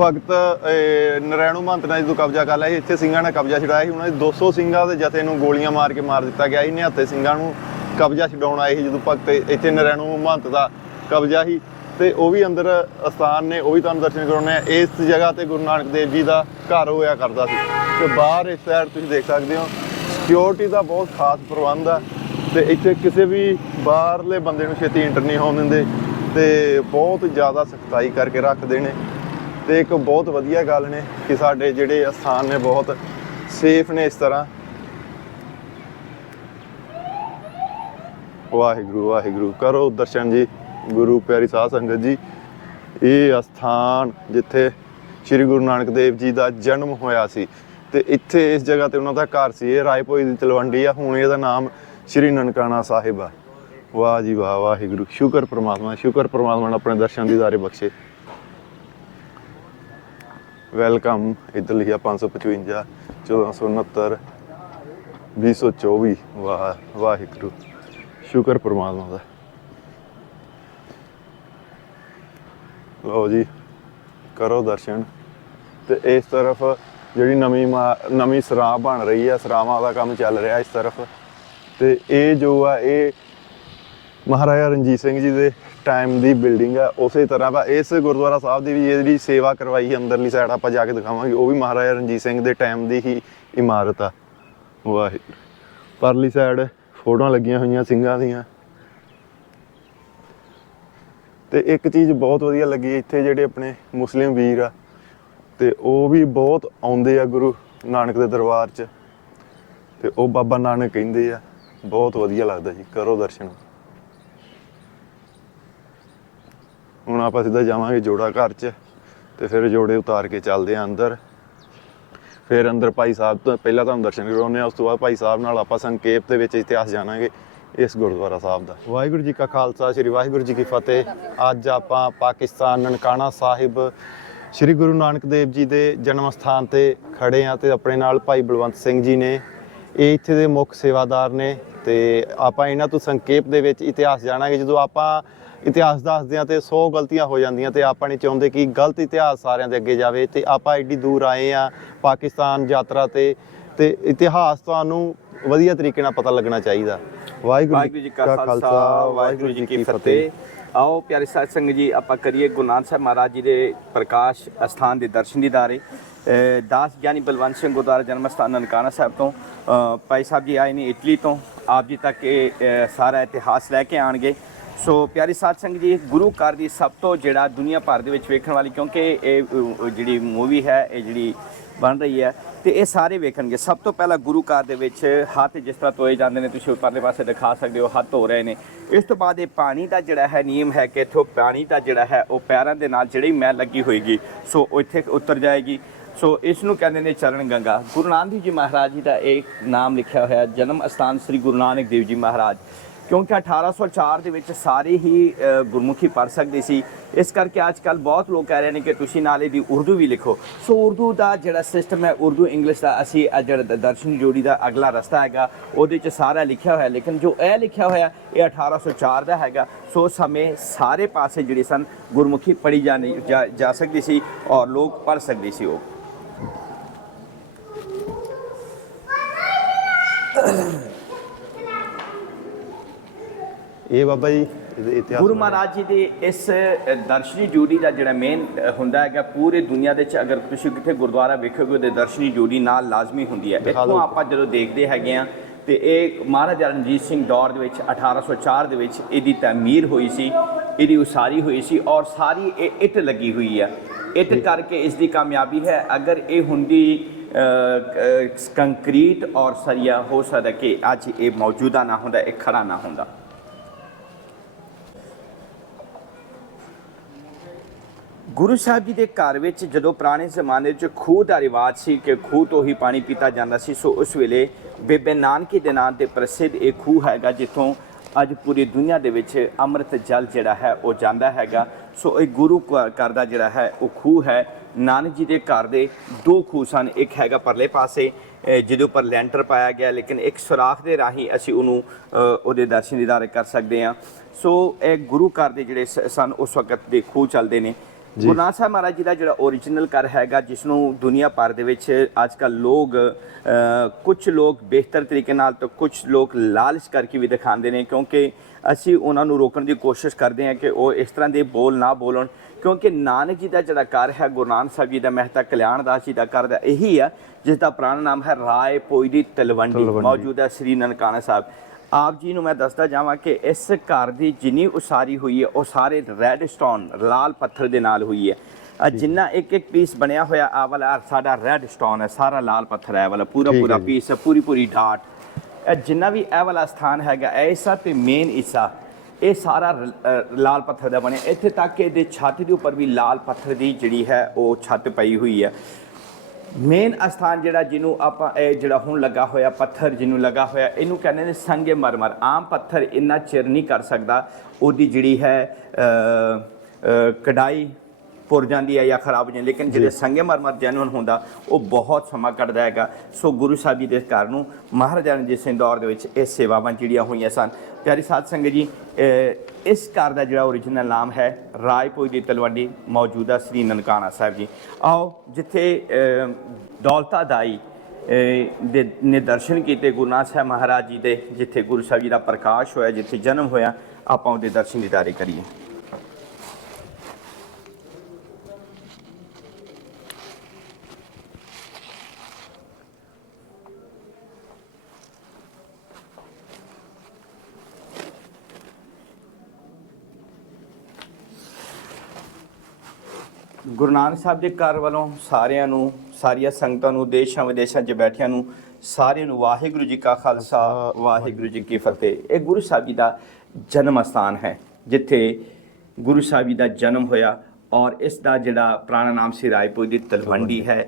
ਭਗਤ ਅਹ, ਨਰੈਣੂ ਮਹੰਤ ਨੇ ਜਦੋਂ ਕਬਜ਼ਾ ਕਰ ਲਿਆ ਸੀ ਇੱਥੇ ਸਿੰਘਾਂ ਨੇ ਕਬਜ਼ਾ ਛਡਾਇਆ ਸੀ। ਉਹਨਾਂ ਦੇ 200 ਸਿੰਘਾਂ ਦੇ ਜਥੇ ਨੂੰ ਗੋਲੀਆਂ ਮਾਰ ਕੇ ਮਾਰ ਦਿੱਤਾ ਗਿਆ ਸੀ। ਨਿਹੱਥੇ ਸਿੰਘਾਂ ਨੂੰ ਕਬਜ਼ਾ ਛਡਾਉਣ ਆਏ ਸੀ ਜਦੋਂ ਭਗਤ ਇੱਥੇ ਨਰੈਣੂ ਮਹੰਤ ਦਾ ਕਬਜ਼ਾ ਸੀ ਤੇ ਉਹ ਵੀ ਅੰਦਰ ਅਸਥਾਨ ਨੇ, ਉਹ ਵੀ ਤੁਹਾਨੂੰ ਦਰਸ਼ਨ ਕਰਾਉਣੇ ਆ ਇਸ ਜਗ੍ਹਾ ਤੇ ਗੁਰੂ ਨਾਨਕ ਦੇਵ ਜੀ ਦਾ ਘਰ ਹੋਇਆ ਕਰਦਾ ਸੀ। ਤੇ ਬਾਹਰ ਇਸ ਸਾਈਡ ਤੁਸੀਂ ਦੇਖ ਸਕਦੇ ਹੋ ਸਿਕਿਉਰਿਟੀ ਦਾ ਬਹੁਤ ਖਾਸ ਪ੍ਰਬੰਧ ਆ। ਤੇ ਇੱਥੇ ਕਿਸੇ ਵੀ ਬਾਹਰਲੇ ਬੰਦੇ ਨੂੰ ਛੇਤੀ ਇੰਟਰ ਨਹੀਂ ਹੋਣ ਦਿੰਦੇ ਤੇ ਬਹੁਤ ਜ਼ਿਆਦਾ ਸਖਤਾਈ ਕਰਕੇ ਰੱਖਦੇ ਨੇ। ਤੇ ਇੱਕ ਬਹੁਤ ਵਧੀਆ ਗੱਲ ਨੇ ਕਿ ਸਾਡੇ ਜਿਹੜੇ ਅਸਥਾਨ ਨੇ ਬਹੁਤ ਸੇਫ ਨੇ ਇਸ ਤਰ੍ਹਾਂ। ਵਾਹਿਗੁਰੂ ਵਾਹਿਗੁਰੂ। ਕਰੋ ਦਰਸ਼ਨ ਜੀ, ਗੁਰੂ ਪਿਆਰੀ ਸਾਧ ਸੰਗਤ ਜੀ। ਇਹ ਅਸਥਾਨ ਜਿੱਥੇ ਸ੍ਰੀ ਗੁਰੂ ਨਾਨਕ ਦੇਵ ਜੀ ਦਾ ਜਨਮ ਹੋਇਆ ਸੀ। ਤੇ ਇੱਥੇ ਇਸ ਜਗ੍ਹਾ ਤੇ ਉਹਨਾਂ ਦਾ ਘਰ ਸੀ। ਇਹ ਰਾਏਪੁਰ ਦੀ ਤਲਵੰਡੀ ਆ। ਹੁਣ ਇਹਦਾ ਨਾਮ ਸ੍ਰੀ ਨਨਕਾਣਾ ਸਾਹਿਬ ਆ। ਵਾਹ ਜੀ ਵਾਹ, ਵਾਹਿਗੁਰੂ। ਸ਼ੁਕਰ ਪ੍ਰਮਾਤਮਾ ਸ਼ੁਕਰ ਪ੍ਰਮਾਤਮਾ ਨੇ ਆਪਣੇ ਦਰਸ਼ਨ ਦੀਦਾਰੇ ਬਖਸ਼ੇ। ਵੈਲਕਮ। ਇੱਧਰ ਲਿਖਿਆ 555 1469 224 ਵਾਹ, ਵਾਹਿਗੁਰੂ। ਸ਼ੁਕਰ ਪਰਮਾਤਮਾ ਦਾ। ਲਓ ਜੀ, ਕਰੋ ਦਰਸ਼ਨ। ਤੇ ਇਸ ਤਰਫ ਜਿਹੜੀ ਨਵੀਂ ਮਾ- ਨਵੀਂ ਸਰਾਹ ਬਣ ਰਹੀ ਹੈ ਸਰਾਵਾਂ ਦਾ ਕੰਮ ਚੱਲ ਰਿਹਾ ਇਸ ਤਰਫ। ਤੇ ਇਹ ਜੋ ਆ, ਇਹ ਮਹਾਰਾਜਾ ਰਣਜੀਤ ਸਿੰਘ ਜੀ ਦੇ ਟਾਈਮ ਦੀ ਬਿਲਡਿੰਗ ਆ, ਉਸੇ ਤਰ੍ਹਾਂ ਦਾ ਇਸ ਗੁਰਦੁਆਰਾ ਸਾਹਿਬ ਦੀ ਵੀ ਜਿਹੜੀ ਸੇਵਾ ਕਰਵਾਈ ਹੈ ਅੰਦਰਲੀ ਸਾਈਡ ਆਪਾਂ ਜਾ ਕੇ ਦਿਖਾਵਾਂਗੇ, ਉਹ ਵੀ ਮਹਾਰਾਜਾ ਰਣਜੀਤ ਸਿੰਘ ਦੇ ਟਾਈਮ ਦੀ ਹੀ ਇਮਾਰਤ ਆ। ਵਾਹਿਗੁਰੂ। ਪਰਲੀ ਸਾਈਡ ਫੋਟੋਆਂ ਲੱਗੀਆਂ ਹੋਈਆਂ ਸਿੰਘਾਂ ਦੀਆਂ। ਤੇ ਇੱਕ ਚੀਜ਼ ਬਹੁਤ ਵਧੀਆ ਲੱਗੀ ਇੱਥੇ ਜਿਹੜੇ ਆਪਣੇ ਮੁਸਲਿਮ ਵੀਰ ਆ, ਤੇ ਉਹ ਵੀ ਬਹੁਤ ਆਉਂਦੇ ਆ ਗੁਰੂ ਨਾਨਕ ਦੇ ਦਰਬਾਰ 'ਚ। ਤੇ ਉਹ ਬਾਬਾ ਨਾਨਕ ਕਹਿੰਦੇ ਆ, ਬਹੁਤ ਵਧੀਆ ਲੱਗਦਾ ਜੀ, ਕਰੋ ਦਰਸ਼ਨ। ਹੁਣ ਆਪਾਂ ਸਿੱਧਾ ਜਾਵਾਂਗੇ ਜੋੜਾ ਘਰ 'ਚ, ਤੇ ਫਿਰ ਜੋੜੇ ਉਤਾਰ ਕੇ ਚੱਲਦੇ ਆ ਅੰਦਰ। ਫਿਰ ਅੰਦਰ ਭਾਈ ਸਾਹਿਬ ਤੋਂ ਪਹਿਲਾਂ ਤੁਹਾਨੂੰ ਦਰਸ਼ਨ ਕਰਾਉਂਦੇ ਆ ਉਸ ਤੋਂ ਬਾਅਦ ਭਾਈ ਸਾਹਿਬ ਨਾਲ ਆਪਾਂ ਸੰਖੇਪ ਦੇ ਵਿੱਚ ਇਤਿਹਾਸ ਜਾਣਾਂਗੇ ਇਸ ਗੁਰਦੁਆਰਾ ਸਾਹਿਬ ਦਾ। ਵਾਹਿਗੁਰੂ ਜੀ ਕਾ ਖਾਲਸਾ, ਸ੍ਰੀ ਵਾਹਿਗੁਰੂ ਜੀ ਕੀ ਫਤਿਹ। ਅੱਜ ਆਪਾਂ ਪਾਕਿਸਤਾਨ ਨਨਕਾਣਾ ਸਾਹਿਬ, ਸ੍ਰੀ ਗੁਰੂ ਨਾਨਕ ਦੇਵ ਜੀ ਦੇ ਜਨਮ ਸਥਾਨ ਤੇ ਖੜੇ ਆ ਤੇ ਆਪਣੇ ਨਾਲ ਭਾਈ ਬਲਵੰਤ ਸਿੰਘ ਜੀ ਨੇ। ਇਹ ਇੱਥੇ ਦੇ ਮੁੱਖ ਸੇਵਾਦਾਰ ਨੇ ਤੇ ਆਪਾਂ ਇਹਨਾਂ ਤੋਂ ਸੰਖੇਪ ਦੇ ਵਿੱਚ ਇਤਿਹਾਸ ਜਾਣਾਂਗੇ। ਜਦੋਂ ਆਪਾਂ ਇਤਿਹਾਸ ਦੱਸਦੇ ਆ ਤੇ 100 ਗਲਤੀਆਂ ਹੋ ਜਾਂਦੀਆਂ ਤੇ ਆਪਾਂ ਨਹੀਂ ਚਾਹੁੰਦੇ ਕਿ ਗਲਤ ਇਤਿਹਾਸ ਸਾਰਿਆਂ ਦੇ ਅੱਗੇ ਜਾਵੇ ਤੇ ਆਪਾਂ ਐਡੀ ਦੂਰ ਆਏ ਆ ਪਾਕਿਸਤਾਨ ਯਾਤਰਾ ਤੇ ਤੇ ਇਤਿਹਾਸ ਤੁਹਾਨੂੰ ਵਧੀਆ ਤਰੀਕੇ ਨਾਲ ਪਤਾ ਲੱਗਣਾ ਚਾਹੀਦਾ। ਵਾਹਿਗੁਰੂ ਜੀ ਕਾ ਖਾਲਸਾ ਵਾਹਿਗੁਰੂ ਜੀ ਕੀ ਫਤਿਹ। ਆਓ ਪਿਆਰੇ ਸਾਧ ਸੰਗਤ ਜੀ ਆਪਾਂ ਕਰੀਏ ਗੁਰੂ ਨਾਨਕ ਸਾਹਿਬ ਮਹਾਰਾਜ ਜੀ ਦੇ ਪ੍ਰਕਾਸ਼ ਅਸਥਾਨ ਦੇ ਦਰਸ਼ਨ ਦੀਦਾਰੇ ਦਾਸ ਗਿਆਨੀ ਬਲਵੰਤ ਸਿੰਘ ਗੁਰਦੁਆਰਾ ਜਨਮ ਸਥਾਨ ਨਨਕਾਣਾ ਸਾਹਿਬ ਤੋਂ ਭਾਈ ਸਾਹਿਬ ਜੀ ਆਏ ਨੇ ਇਟਲੀ ਤੋਂ। ਆਪ ਜੀ ਤੱਕ ਇਹ ਸਾਰਾ ਇਤਿਹਾਸ ਲੈ ਕੇ ਆਣਗੇ ਸੋ ਪਿਆਰੀ ਸਾਧ ਸੰਗਤ ਜੀ, ਗੁਰੂ ਘਰ ਦੀ ਸਭ ਤੋਂ ਜਿਹੜਾ ਦੁਨੀਆ ਭਰ ਦੇ ਵਿੱਚ ਵੇਖਣ ਵਾਲੀ, ਕਿਉਂਕਿ ਇਹ ਜਿਹੜੀ ਮੂਵੀ ਹੈ, ਇਹ ਜਿਹੜੀ ਬਣ ਰਹੀ ਹੈ, ਤੇ ਇਹ ਸਾਰੇ ਵੇਖਣਗੇ। ਸਭ ਤੋਂ ਪਹਿਲਾਂ ਗੁਰੂ ਘਰ ਦੇ ਵਿੱਚ ਹੱਥ ਜਿਸ ਤਰ੍ਹਾਂ ਧੋਏ ਜਾਂਦੇ ਨੇ, ਤੁਸੀਂ ਉੱਪਰਲੇ ਪਾਸੇ ਦਿਖਾ ਸਕਦੇ ਹੋ, ਹੱਥ ਧੋ ਰਹੇ ਨੇ। ਇਸ ਤੋਂ ਬਾਅਦ ਇਹ ਪਾਣੀ ਦਾ ਜਿਹੜਾ ਹੈ ਨਿਯਮ ਹੈ ਕਿ ਇੱਥੋਂ ਪਾਣੀ ਦਾ ਜਿਹੜਾ ਹੈ, ਉਹ ਪੈਰਾਂ ਦੇ ਨਾਲ ਜਿਹੜੀ ਮੈਲ ਲੱਗੀ ਹੋਏਗੀ, ਸੋ ਉਹ ਇੱਥੇ ਉਤਰ ਜਾਏਗੀ। ਸੋ ਇਸ ਨੂੰ ਕਹਿੰਦੇ ਨੇ ਚਰਨ ਗੰਗਾ। ਗੁਰੂ ਨਾਨਕ ਦੇਵ ਜੀ ਮਹਾਰਾਜ ਜੀ ਦਾ ਇਹ ਨਾਮ ਲਿਖਿਆ ਹੋਇਆ ਜਨਮ ਅਸਥਾਨ ਸ੍ਰੀ ਗੁਰੂ ਨਾਨਕ ਦੇਵ ਜੀ ਮਹਾਰਾਜ। ਕਿਉਂਕਿ 1804 ਦੇ ਵਿੱਚ ਸਾਰੇ ਹੀ ਗੁਰਮੁਖੀ ਪੜ੍ਹ ਸਕਦੇ ਸੀ। ਇਸ ਕਰਕੇ ਅੱਜ ਕੱਲ ਬਹੁਤ ਲੋਕ ਕਹਿ ਰਹੇ ਨੇ ਕਿ ਤੁਸੀਂ ਨਾਲ ਇਹਦੀ ਉਰਦੂ ਵੀ ਲਿਖੋ। ਸੋ ਉਰਦੂ ਦਾ ਜਿਹੜਾ ਸਿਸਟਮ ਹੈ, ਉਰਦੂ ਇੰਗਲਿਸ਼ ਦਾ, ਅਸੀਂ ਇਹ ਜਿਹੜਾ ਦਰਸ਼ਨ ਜੋੜੀ ਦਾ ਅਗਲਾ ਰਸਤਾ ਹੈਗਾ, ਉਹਦੇ 'ਚ ਸਾਰਾ ਲਿਖਿਆ ਹੋਇਆ। ਲੇਕਿਨ ਜੋ ਇਹ ਲਿਖਿਆ ਹੋਇਆ, ਇਹ 1804 ਦਾ ਹੈਗਾ। ਸੋ ਸਮੇਂ ਸਾਰੇ ਪਾਸੇ ਜਿਹੜੇ ਸਨ, ਗੁਰਮੁਖੀ ਪੜ੍ਹੀ ਜਾਣੀ, ਜਾ- ਜਾ ਸਕਦੀ ਸੀ ਔਰ ਲੋਕ ਪੜ੍ਹ ਸਕਦੇ ਸੀ ਉਹ। ਇਹ ਬਾਬਾ ਜੀ ਇਤਿਹਾਸ ਗੁਰੂ। ਮਹਾਰਾਜ ਜੀ ਦੇ ਇਸ ਦਰਸ਼ਨੀ ਜੋੜੀ ਦਾ ਜਿਹੜਾ ਮੇਨ ਹੁੰਦਾ ਹੈਗਾ ਪੂਰੇ ਦੁਨੀਆ ਦੇ ਚ ਅਗਰ ਤੁਸੀਂ ਕਿਤੇ ਗੁਰਦੁਆਰਾ ਵੇਖੋਗੇ ਉਹਦੇ ਦਰਸ਼ਨੀ ਜੋੜੀ ਨਾਲ ਲਾਜ਼ਮੀ ਹੁੰਦੀ ਹੈ। ਇੱਥੋਂ। ਆਪਾਂ ਜਦੋਂ ਦੇਖਦੇ ਹੈਗੇ ਆ ਤੇ ਇਹ ਮਹਾਰਾਜਾ ਰਣਜੀਤ ਸਿੰਘ ਦੌਰ ਦੇ ਵਿੱਚ 1804 ਦੇ ਵਿੱਚ ਇਹਦੀ ਤਾਮੀਰ ਹੋਈ ਸੀ ਇਹਦੀ ਉਸਾਰੀ ਹੋਈ ਸੀ ਔਰ ਸਾਰੀ ਇਹ ਇੱਟ ਲੱਗੀ ਹੋਈ ਹੈ ਇੱਟ ਕਰਕੇ ਇਸ ਦੀ ਕਾਮਯਾਬੀ ਹੈ। ਅਗਰ ਇਹ ਹੁੰਦੀ ਕੰਕਰੀਟ ਔਰ ਸਰੀਆ ਹੋ ਸਕਦਾ ਕਿ ਅੱਜ ਇਹ ਮੌਜੂਦਾ ਨਾ ਹੁੰਦਾ ਇਹ ਖੜਾ ਨਾ ਹੁੰਦਾ। ਗੁਰੂ ਸਾਹਿਬ ਜੀ ਦੇ ਘਰ ਵਿੱਚ ਜਦੋਂ ਪੁਰਾਣੇ ਜ਼ਮਾਨੇ 'ਚ ਖੂਹ ਦਾ ਰਿਵਾਜ ਸੀ ਕਿ ਖੂਹ ਤੋਂ ਹੀ ਪਾਣੀ ਪੀਤਾ ਜਾਂਦਾ ਸੀ, ਸੋ ਉਸ ਵੇਲੇ ਬੇਬੇ ਨਾਨਕੀ ਦੇ ਨਾਂ ਤੇ ਪ੍ਰਸਿੱਧ ਇਹ ਖੂਹ ਹੈਗਾ ਜਿੱਥੋਂ ਅੱਜ ਪੂਰੀ ਦੁਨੀਆ ਦੇ ਵਿੱਚ ਅੰਮ੍ਰਿਤ ਜਲ ਜਿਹੜਾ ਹੈ ਉਹ ਜਾਂਦਾ ਹੈਗਾ। ਸੋ ਇਹ ਗੁਰੂ ਘ- ਘਰ ਦਾ ਜਿਹੜਾ ਹੈ ਉਹ ਖੂਹ ਹੈ। ਨਾਨਕ ਜੀ ਦੇ ਘਰ ਦੇ ਦੋ ਖੂਹ ਸਨ, ਇੱਕ ਹੈਗਾ ਪਰਲੇ ਪਾਸੇ ਜਿਹਦੇ ਉੱਪਰ ਲੈਂਟਰ ਪਾਇਆ ਗਿਆ, ਲੇਕਿਨ ਇੱਕ ਸੁਰਾਖ ਦੇ ਰਾਹੀਂ ਅਸੀਂ ਉਹਨੂੰ ਉਹਦੇ ਦਰਸ਼ਨ ਦੀਦਾਰੇ ਕਰ ਸਕਦੇ ਹਾਂ। ਸੋ ਇਹ ਗੁਰੂ ਘਰ ਦੇ ਜਿਹੜੇ ਸ- ਸਨ, ਉਸ ਵਕਤ ਦੇ ਖੂਹ ਚੱਲਦੇ ਨੇ। ਗੁਰੂ ਨਾਨਕ ਸਾਹਿਬ ਮਹਾਰਾਜ ਜੀ ਦਾ ਜਿਹੜਾ ਓਰੀਜਨਲ ਘਰ ਹੈਗਾ ਜਿਸ ਨੂੰ ਦੁਨੀਆ ਭਰ ਦੇ ਵਿੱਚ ਅੱਜ ਕੱਲ ਲੋਕ ਕੁਝ ਲੋਕ ਬਿਹਤਰ ਤਰੀਕੇ ਨਾਲ ਤਾਂ ਕੁਝ ਲੋਕ ਲਾਲਚ ਕਰਕੇ ਵੀ ਦਿਖਾਉਂਦੇ ਨੇ ਕਿਉਂਕਿ ਅਸੀਂ ਉਹਨਾਂ ਨੂੰ ਰੋਕਣ ਦੀ ਕੋਸ਼ਿਸ਼ ਕਰਦੇ ਹਾਂ ਕਿ ਉਹ ਇਸ ਤਰ੍ਹਾਂ ਦੇ ਬੋਲ ਨਾ ਬੋਲਣ ਕਿਉਂਕਿ ਨਾਨਕ ਜੀ ਦਾ ਜਿਹੜਾ ਘਰ ਹੈ ਗੁਰੂ ਨਾਨਕ ਸਾਹਿਬ ਜੀ ਦਾ ਮਹਿਤਾ ਕਲਿਆਣ ਦਾਸ ਜੀ ਦਾ ਘਰ ਦਾ ਇਹੀ ਆ ਜਿਸ ਦਾ ਪੁਰਾਣਾ ਨਾਮ ਹੈ ਰਾਏ ਪੋਈ ਦੀ ਤਲਵੰਡੀ। ਮੌਜੂਦਾ ਸ੍ਰੀ ਨਨਕਾਣਾ ਸਾਹਿਬ ਆਪ ਜੀ ਨੂੰ ਮੈਂ ਦੱਸਦਾ ਜਾਵਾਂ ਕਿ ਇਸ ਘਰ ਦੀ ਜਿੰਨੀ ਉਸਾਰੀ ਹੋਈ ਹੈ ਉਹ ਸਾਰੇ ਰੈੱਡ ਸਟੋਨ ਲਾਲ ਪੱਥਰ ਦੇ ਨਾਲ ਹੋਈ ਹੈ। ਆ ਜਿੰਨਾ ਇੱਕ ਇੱਕ ਪੀਸ ਬਣਿਆ ਹੋਇਆ ਆ ਵਾਲਾ ਸਾਡਾ ਰੈੱਡ ਸਟੋਨ ਹੈ ਸਾਰਾ ਲਾਲ ਪੱਥਰ ਹੈ ਵਾਲਾ ਪੂਰਾ ਪੂਰਾ। ਪੀਸ ਹੈ ਪੂਰੀ ਪੂਰੀ ਡਾਟ। ਇਹ ਜਿੰਨਾ ਵੀ ਇਹ ਵਾਲਾ ਸਥਾਨ ਹੈਗਾ ਐਸਾ ਤੇ ਮੇਨ ਹਿੱਸਾ ਇਹ ਸਾਰਾ ਲਾਲ ਪੱਥਰ ਦਾ ਬਣਿਆ। ਇੱਥੇ ਤੱਕ ਕਿ ਇਹਦੇ ਛੱਤ ਦੇ ਉੱਪਰ ਵੀ ਲਾਲ ਪੱਥਰ ਦੀ ਜਿਹੜੀ ਹੈ ਉਹ ਛੱਤ ਪਈ ਹੋਈ ਹੈ। ਮੇਨ ਅਸਥਾਨ ਜਿਹੜਾ ਜਿਹਨੂੰ ਆਪਾਂ ਇਹ ਜਿਹੜਾ ਹੁਣ ਲੱਗਾ ਹੋਇਆ ਪੱਥਰ ਜਿਹਨੂੰ ਲੱਗਾ ਹੋਇਆ, ਇਹਨੂੰ ਕਹਿੰਦੇ ਨੇ ਸੰਗੇ ਮਰਮਰ। ਆਮ ਪੱਥਰ ਇੰਨਾ ਚਿਰ ਨਹੀਂ ਕਰ ਸਕਦਾ। ਉਹਦੀ ਜਿਹੜੀ ਹੈ ਕਢਾਈ ਪੁਰ ਜਾਂਦੀ ਹੈ ਜਾਂ ਖਰਾਬ ਹੋ ਜਾਂਦੀ ਲੇਕਿਨ ਜਿਹੜੇ ਸੰਗੇ ਮਰਮਰ ਜੈਨੂਨ ਹੁੰਦਾ ਉਹ ਬਹੁਤ ਸਮਾਂ ਕੱਢਦਾ ਹੈਗਾ। ਸੋ ਗੁਰੂ ਸਾਹਿਬ ਜੀ ਦੇ ਘਰ ਨੂੰ ਮਹਾਰਾਜਾ ਰਣਜੀਤ ਸਿੰਘ ਦੌਰ ਦੇ ਵਿੱਚ ਇਹ ਸੇਵਾਵਾਂ ਜਿਹੜੀਆਂ ਹੋਈਆਂ ਸਨ। ਪਿਆਰੀ ਸਾਧ ਸੰਗਤ ਜੀ ਇਸ ਘਰ ਦਾ ਜਿਹੜਾ ਓਰੀਜਨਲ ਨਾਮ ਹੈ ਰਾਏਪੁਰ ਦੀ ਤਲਵੰਡੀ ਮੌਜੂਦਾ ਸ੍ਰੀ ਨਨਕਾਣਾ ਸਾਹਿਬ ਜੀ। ਆਓ ਜਿੱਥੇ ਦੌਲਤਾ ਦਾਈ ਦੇ ਨੇ ਦਰਸ਼ਨ ਕੀਤੇ ਗੁਰੂ ਨਾਨਕ ਸਾਹਿਬ ਮਹਾਰਾਜ ਜੀ ਦੇ ਜਿੱਥੇ ਗੁਰੂ ਸਾਹਿਬ ਜੀ ਦਾ ਪ੍ਰਕਾਸ਼ ਹੋਇਆ ਜਿੱਥੇ ਜਨਮ ਹੋਇਆ ਆਪਾਂ ਉਹਦੇ ਦਰਸ਼ਨ ਦੀਦਾਰੇ ਕਰੀਏ। ਗੁਰੂ ਨਾਨਕ ਸਾਹਿਬ ਦੇ ਘਰ ਵੱਲੋਂ ਸਾਰਿਆਂ ਨੂੰ, ਸਾਰੀਆਂ ਸੰਗਤਾਂ ਨੂੰ, ਦੇਸ਼ਾਂ ਵਿਦੇਸ਼ਾਂ 'ਚ ਬੈਠਿਆਂ ਨੂੰ, ਸਾਰਿਆਂ ਨੂੰ ਵਾਹਿਗੁਰੂ ਜੀ ਕਾ ਖਾਲਸਾ, ਵਾਹਿਗੁਰੂ ਜੀ ਕੀ ਫਤਿਹ। ਇਹ ਗੁਰੂ ਸਾਹਿਬ ਜੀ ਦਾ ਜਨਮ ਸਥਾਨ ਹੈ, ਜਿੱਥੇ ਗੁਰੂ ਸਾਹਿਬ ਜੀ ਦਾ ਜਨਮ ਹੋਇਆ ਔਰ ਇਸ ਦਾ ਜਿਹੜਾ ਪੁਰਾਣਾ ਨਾਮ ਸੀ ਰਾਏਪੁਰ ਦੀ ਤਲਵੰਡੀ ਹੈ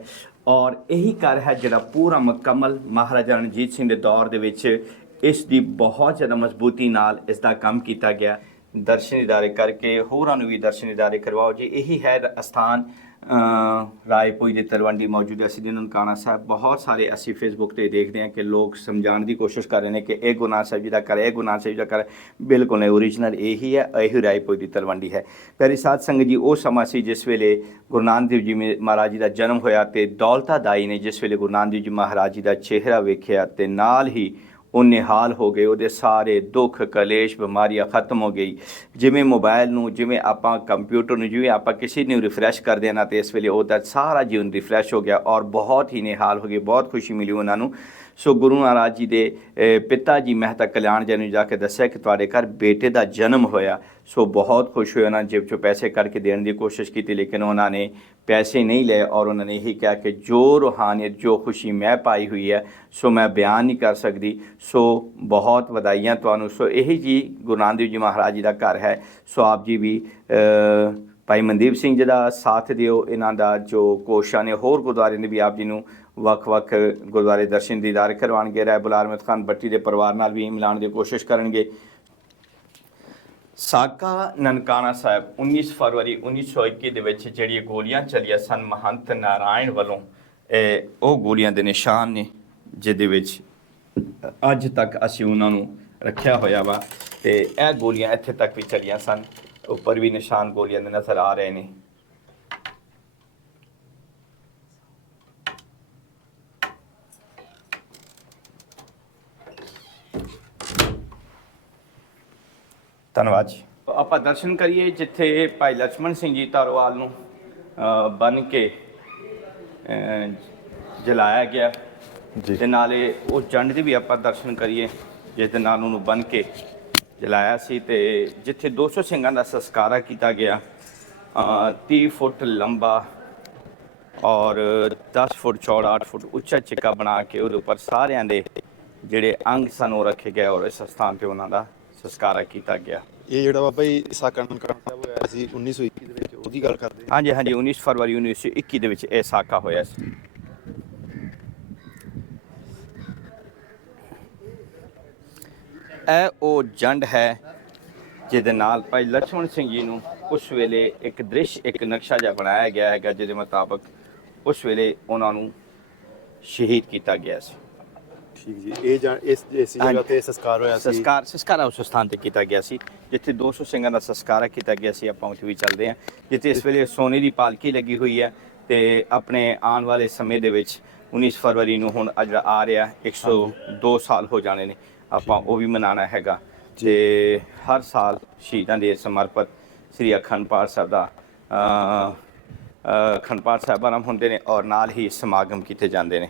ਔਰ ਇਹੀ ਘਰ ਹੈ ਜਿਹੜਾ ਪੂਰਾ ਮੁਕੰਮਲ ਮਹਾਰਾਜਾ ਰਣਜੀਤ ਸਿੰਘ ਦੇ ਦੌਰ ਦੇ ਵਿੱਚ ਇਸ ਦੀ ਬਹੁਤ ਜ਼ਿਆਦਾ ਮਜ਼ਬੂਤੀ ਨਾਲ ਇਸ ਦਾ ਕੰਮ ਕੀਤਾ ਗਿਆ। ਦਰਸ਼ਨ ਇਦਾਰੇ ਕਰਕੇ ਹੋਰਾਂ ਨੂੰ ਵੀ ਦਰਸ਼ਨ ਇਦਾਰੇ ਕਰਵਾਓ। ਜੀ ਇਹੀ ਹੈ ਅਸਥਾਨ ਅ, ਰਾਏਪੁਰ ਦੇ ਤਲਵੰਡੀ ਮੌਜੂਦਾ ਸਿੱਧੇ ਨਨਕਾਣਾ ਸਾਹਿਬ ਬਹੁਤ ਸਾਰੇ ਅਸੀਂ ਫੇਸਬੁੱਕ ਤੇ ਦੇਖਦੇ ਹਾਂ ਕਿ ਲੋਕ ਸਮਝਾਉਣ ਦੀ ਕੋਸ਼ਿਸ਼ ਕਰ ਰਹੇ ਨੇ ਕਿ ਇਹ ਗੁਰੂ ਨਾਨਕ ਸਾਹਿਬ ਜੀ ਦਾ ਕਰ ਇਹ ਗੁਰੂ ਨਾਨਕ ਸਾਹਿਬ ਜੀ ਦਾ ਕਰ ਬਿਲਕੁਲ ਨਹੀਂ ਓਰੀਜਨਲ ਇਹੀ ਹੈ ਇਹੀ ਰਾਏਪੁਰ ਦੀ ਤਲਵੰਡੀ ਹੈ। ਪਿਆਰੀ ਸਾਧ ਸੰਗਤ ਜੀ ਉਹ ਸਮਾਂ ਸੀ ਜਿਸ ਵੇਲੇ ਗੁਰੂ ਨਾਨਕ ਦੇਵ ਜੀ ਮੇ- ਮਹਾਰਾਜ ਜੀ ਦਾ ਜਨਮ ਹੋਇਆ ਤੇ ਦੌਲਤਾ ਦਾਈ ਨੇ ਜਿਸ ਵੇਲੇ ਗੁਰੂ ਨਾਨਕ ਦੇਵ ਜੀ ਮਹਾਰਾਜ ਜੀ ਦਾ ਚਿਹਰਾ ਵੇਖਿਆ ਤੇ ਨਾਲ ਹੀ ਉਹ ਨਿਹਾਲ ਹੋ ਗਏ, ਉਹਦੇ ਸਾਰੇ ਦੁੱਖ, ਕਲੇਸ਼, ਬਿਮਾਰੀਆਂ ਖਤਮ ਹੋ ਗਈ। ਜਿਵੇਂ ਮੋਬਾਈਲ ਨੂੰ, ਜਿਵੇਂ ਆਪਾਂ ਕੰਪਿਊਟਰ ਨੂੰ, ਜਿਵੇਂ ਆਪਾਂ ਕਿਸੇ ਨੂੰ ਰਿਫਰੈਸ਼ ਕਰਦੇ ਹਾਂ ਨਾ, ਤੇ ਇਸ ਵੇਲੇ ਉਹਦਾ ਸਾਰਾ ਜੀਵਨ ਰਿਫਰੈਸ਼ ਹੋ ਗਿਆ ਔਰ ਬਹੁਤ ਹੀ ਨਿਹਾਲ ਹੋ ਗਏ, ਬਹੁਤ ਖੁਸ਼ੀ ਮਿਲੀ ਉਹਨਾਂ ਨੂੰ। ਸੋ ਗੁਰੂ ਮਹਾਰਾਜ ਜੀ ਦੇ ਪਿਤਾ ਜੀ ਮਹਿਤਾ ਕਲਿਆਣ ਜੀ ਨੂੰ ਜਾ ਕੇ ਦੱਸਿਆ ਕਿ ਤੁਹਾਡੇ ਘਰ ਬੇਟੇ ਦਾ ਜਨਮ ਹੋਇਆ। ਸੋ ਬਹੁਤ ਖੁਸ਼ ਹੋਏ ਉਹਨਾਂ ਜੇਬ ਚੋਂ ਪੈਸੇ ਕਰਕੇ ਦੇਣ ਦੀ ਕੋਸ਼ਿਸ਼ ਕੀਤੀ, ਲੇਕਿਨ ਉਹਨਾਂ ਨੇ ਪੈਸੇ ਨਹੀਂ ਲਏ ਔਰ ਉਹਨਾਂ ਨੇ ਇਹੀ ਕਿਹਾ ਕਿ ਜੋ ਰੂਹਾਨੀਅਤ ਜੋ ਖੁਸ਼ੀ ਮੈਂ ਪਾਈ ਹੋਈ ਹੈ, ਸੋ ਮੈਂ ਬਿਆਨ ਨਹੀਂ ਕਰ ਸਕਦੀ। ਸੋ ਬਹੁਤ ਵਧਾਈਆਂ ਤੁਹਾਨੂੰ। ਸੋ ਇਹੀ ਜੀ ਗੁਰੂ ਨਾਨਕ ਦੇਵ ਜੀ ਮਹਾਰਾਜ ਜੀ ਦਾ ਘਰ ਹੈ। ਸੋ ਆਪ ਜੀ ਵੀ ਭਾਈ ਮਨਦੀਪ ਸਿੰਘ ਜੀ ਦਾ ਸਾਥ ਦਿਓ। ਇਹਨਾਂ ਦਾ ਜੋ ਕੋਸ਼ਾਂ ਨੇ ਹੋਰ ਗੁਰਦੁਆਰੇ ਨੇ ਵੀ ਆਪ ਜੀ ਨੂੰ ਵੱਖ-ਵੱਖ ਗੁਰਦੁਆਰੇ ਦਰਸ਼ਨ ਦੀਦਾਰ ਕਰਵਾਉਣਗੇ, ਰਾਏ ਬੁਲਾਰ ਅਹਿਮਦ ਖਾਨ ਬੱਟੀ ਦੇ ਪਰਿਵਾਰ ਨਾਲ ਵੀ ਮਿਲਾਉਣ ਦੀ ਕੋਸ਼ਿਸ਼ ਕਰਨਗੇ। ਸਾਕਾ ਨਨਕਾਣਾ ਸਾਹਿਬ 19 ਫਰਵਰੀ 1921 ਦੇ ਵਿੱਚ ਜਿਹੜੀਆਂ ਗੋਲੀਆਂ ਚੱਲੀਆਂ ਸਨ, ਮਹੰਤ ਨਾਰਾਇਣ ਵੱਲੋਂ ਉਹ ਗੋਲੀਆਂ ਦੇ ਨਿਸ਼ਾਨ ਨੇ, ਜਿਹਦੇ ਵਿੱਚ ਅੱਜ ਤੱਕ ਅਸੀਂ ਉਹਨਾਂ ਨੂੰ ਰੱਖਿਆ ਹੋਇਆ ਵਾ, ਤੇ ਇਹ ਗੋਲੀਆਂ ਇੱਥੇ ਤੱਕ ਵੀ ਚੱਲੀਆਂ ਸਨ। ਉੱਪਰ ਵੀ ਨਿਸ਼ਾਨ ਗੋਲੀਆਂ ਦੇ ਨਜ਼ਰ ਆ ਰਹੇ ਨੇ। ਧੰਨਵਾਦ ਜੀ। ਆਪਾਂ ਦਰਸ਼ਨ ਕਰੀਏ ਜਿੱਥੇ ਭਾਈ ਲక్ష్మణ ਸਿੰਘ ਜੀ ਧਾਰੋਵਾਲ ਨੂੰ ਬਨ ਕੇ ਜਲਾਇਆ ਗਿਆ। ਜੀ। ਤੇ ਨਾਲੇ ਉਹ ਚੰਡ ਦੀ ਵੀ ਆਪਾਂ ਦਰਸ਼ਨ ਕਰੀਏ ਜਿਸ ਦੇ ਨਾਲ ਉਹਨੂੰ ਬਨ ਕੇ ਜਲਾਇਆ ਸੀ ਤੇ ਜਿੱਥੇ 200 ਸਿੰਘਾਂ ਦਾ ਸੰਸਕਾਰਾ ਕੀਤਾ ਗਿਆ 30 ਫੁੱਟ ਲੰਬਾ ਔਰ 10 ਫੁੱਟ ਚੌੜਾ 8 ਫੁੱਟ ਉੱਚਾ ਚਿੱਕਾ ਬਣਾ ਕੇ ਉਹਦੇ ਉੱਪਰ ਸਾਰਿਆਂ ਦੇ ਜਿਹੜੇ ਅੰਗ ਸਨ ਉਹ ਰੱਖੇ ਗਏ ਔਰ ਇਸ ਸਥਾਨ ਤੇ ਉਹਨਾਂ ਦਾ ਸੰਸਕਾਰ ਕੀਤਾ ਗਿਆ। ਇਹ ਜਿਹੜਾ ਬਾਬਾ ਜੀ ਈਸਾ ਕਣਨ ਕਰਦਾ ਹੋਇਆ ਸੀ 1921 ਦੇ ਵਿੱਚ ਉਹਦੀ ਗੱਲ ਕਰਦੇ ਹਾਂ ਹਾਂਜੀ ਹਾਂਜੀ 19 ਫਰਵਰੀ 1921 ਦੇ ਵਿੱਚ ਇਹ ਸਾਕਾ ਹੋਇਆ ਸੀ। ਇਹ ਉਹ ਜੰਡ ਹੈ ਜਿਹਦੇ ਨਾਲ ਭਾਈ ਲక్ష్మణ ਸਿੰਘ ਜੀ ਨੂੰ ਉਸ ਵੇਲੇ ਇੱਕ ਦ੍ਰਿਸ਼ ਇੱਕ ਨਕਸ਼ਾ ਜਿਹਾ ਬਣਾਇਆ ਗਿਆ ਹੈਗਾ ਜਿਹਦੇ ਮੁਤਾਬਕ ਉਸ ਵੇਲੇ ਉਹਨਾਂ ਨੂੰ ਸ਼ਹੀਦ ਕੀਤਾ ਗਿਆ ਸੀ। ਠੀਕ ਜੀ। ਇਹ ਜਾਂ ਇਸ ਇਸ ਜਗ੍ਹਾ ਤੇ ਸੰਸਕਾਰ ਹੋਇਆ ਸੀ। ਸੰਸਕਾਰ ਸੰਸਕਾਰ ਉਸ ਸਥਾਨ ਤੇ ਕੀਤਾ ਗਿਆ ਸੀ ਜਿੱਥੇ 200 ਸਿੰਘਾਂ ਦਾ ਸੰਸਕਾਰ ਕੀਤਾ ਗਿਆ ਸੀ। ਆਪਾਂ ਉੱਥੇ ਵੀ ਚੱਲਦੇ ਹਾਂ। ਜਿੱਥੇ ਇਸ ਵੇਲੇ ਸੋਨੇ ਦੀ ਪਾਲਕੀ ਲੱਗੀ ਹੋਈ ਹੈ ਤੇ ਆਪਣੇ ਆਉਣ ਵਾਲੇ ਸਮੇਂ ਦੇ ਵਿੱਚ 19 ਫਰਵਰੀ ਨੂੰ ਹੁਣ ਅੱਜ ਆ ਰਿਹਾ 102 ਸਾਲ ਹੋ ਜਾਣੇ ਨੇ। ਆਪਾਂ ਉਹ ਵੀ ਮਨਾਉਣਾ ਹੈਗਾ। ਤੇ ਹਰ ਸਾਲ ਸ਼ਹੀਦਾਂ ਦੇ ਸਮਰਪਿਤ ਸ੍ਰੀ ਅਖੰਡ ਪਾਠ ਸਾਹਿਬ ਦਾ ਅ, ਅ, ਅਖੰਡ ਪਾਠ ਸਾਹਿਬ ਆਰੰਭ ਹੁੰਦੇ ਨੇ ਔਰ ਨਾਲ ਹੀ ਸਮਾਗਮ ਕੀਤੇ ਜਾਂਦੇ ਨੇ।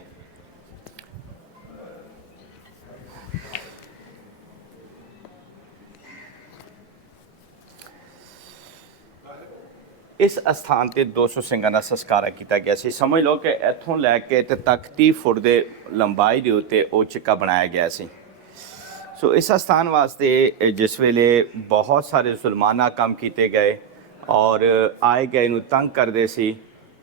ਇਸ ਅਸਥਾਨ ਤੇ 200 ਸਿੰਘਾਂ ਦਾ ਸੰਸਕਾਰ ਕੀਤਾ ਗਿਆ ਸੀ। ਸਮਝ ਲਓ ਕਿ ਇੱਥੋਂ ਲੈ ਕੇ ਤੇ ਤੱਕ 30 ਫੁੱਟ ਦੇ ਲੰਬਾਈ ਦੇ ਉੱਤੇ ਉਹ ਚਿੱਕਾ ਬਣਾਇਆ ਗਿਆ ਸੀ। ਸੋ ਇਸ ਅਸਥਾਨ ਵਾਸਤੇ ਜਿਸ ਵੇਲੇ ਬਹੁਤ ਸਾਰੇ ਜ਼ੁਲਮਾਨਾ ਕੰਮ ਕੀਤੇ ਗਏ ਔਰ ਆਏ ਗਏ ਨੂੰ ਤੰਗ ਕਰਦੇ ਸੀ,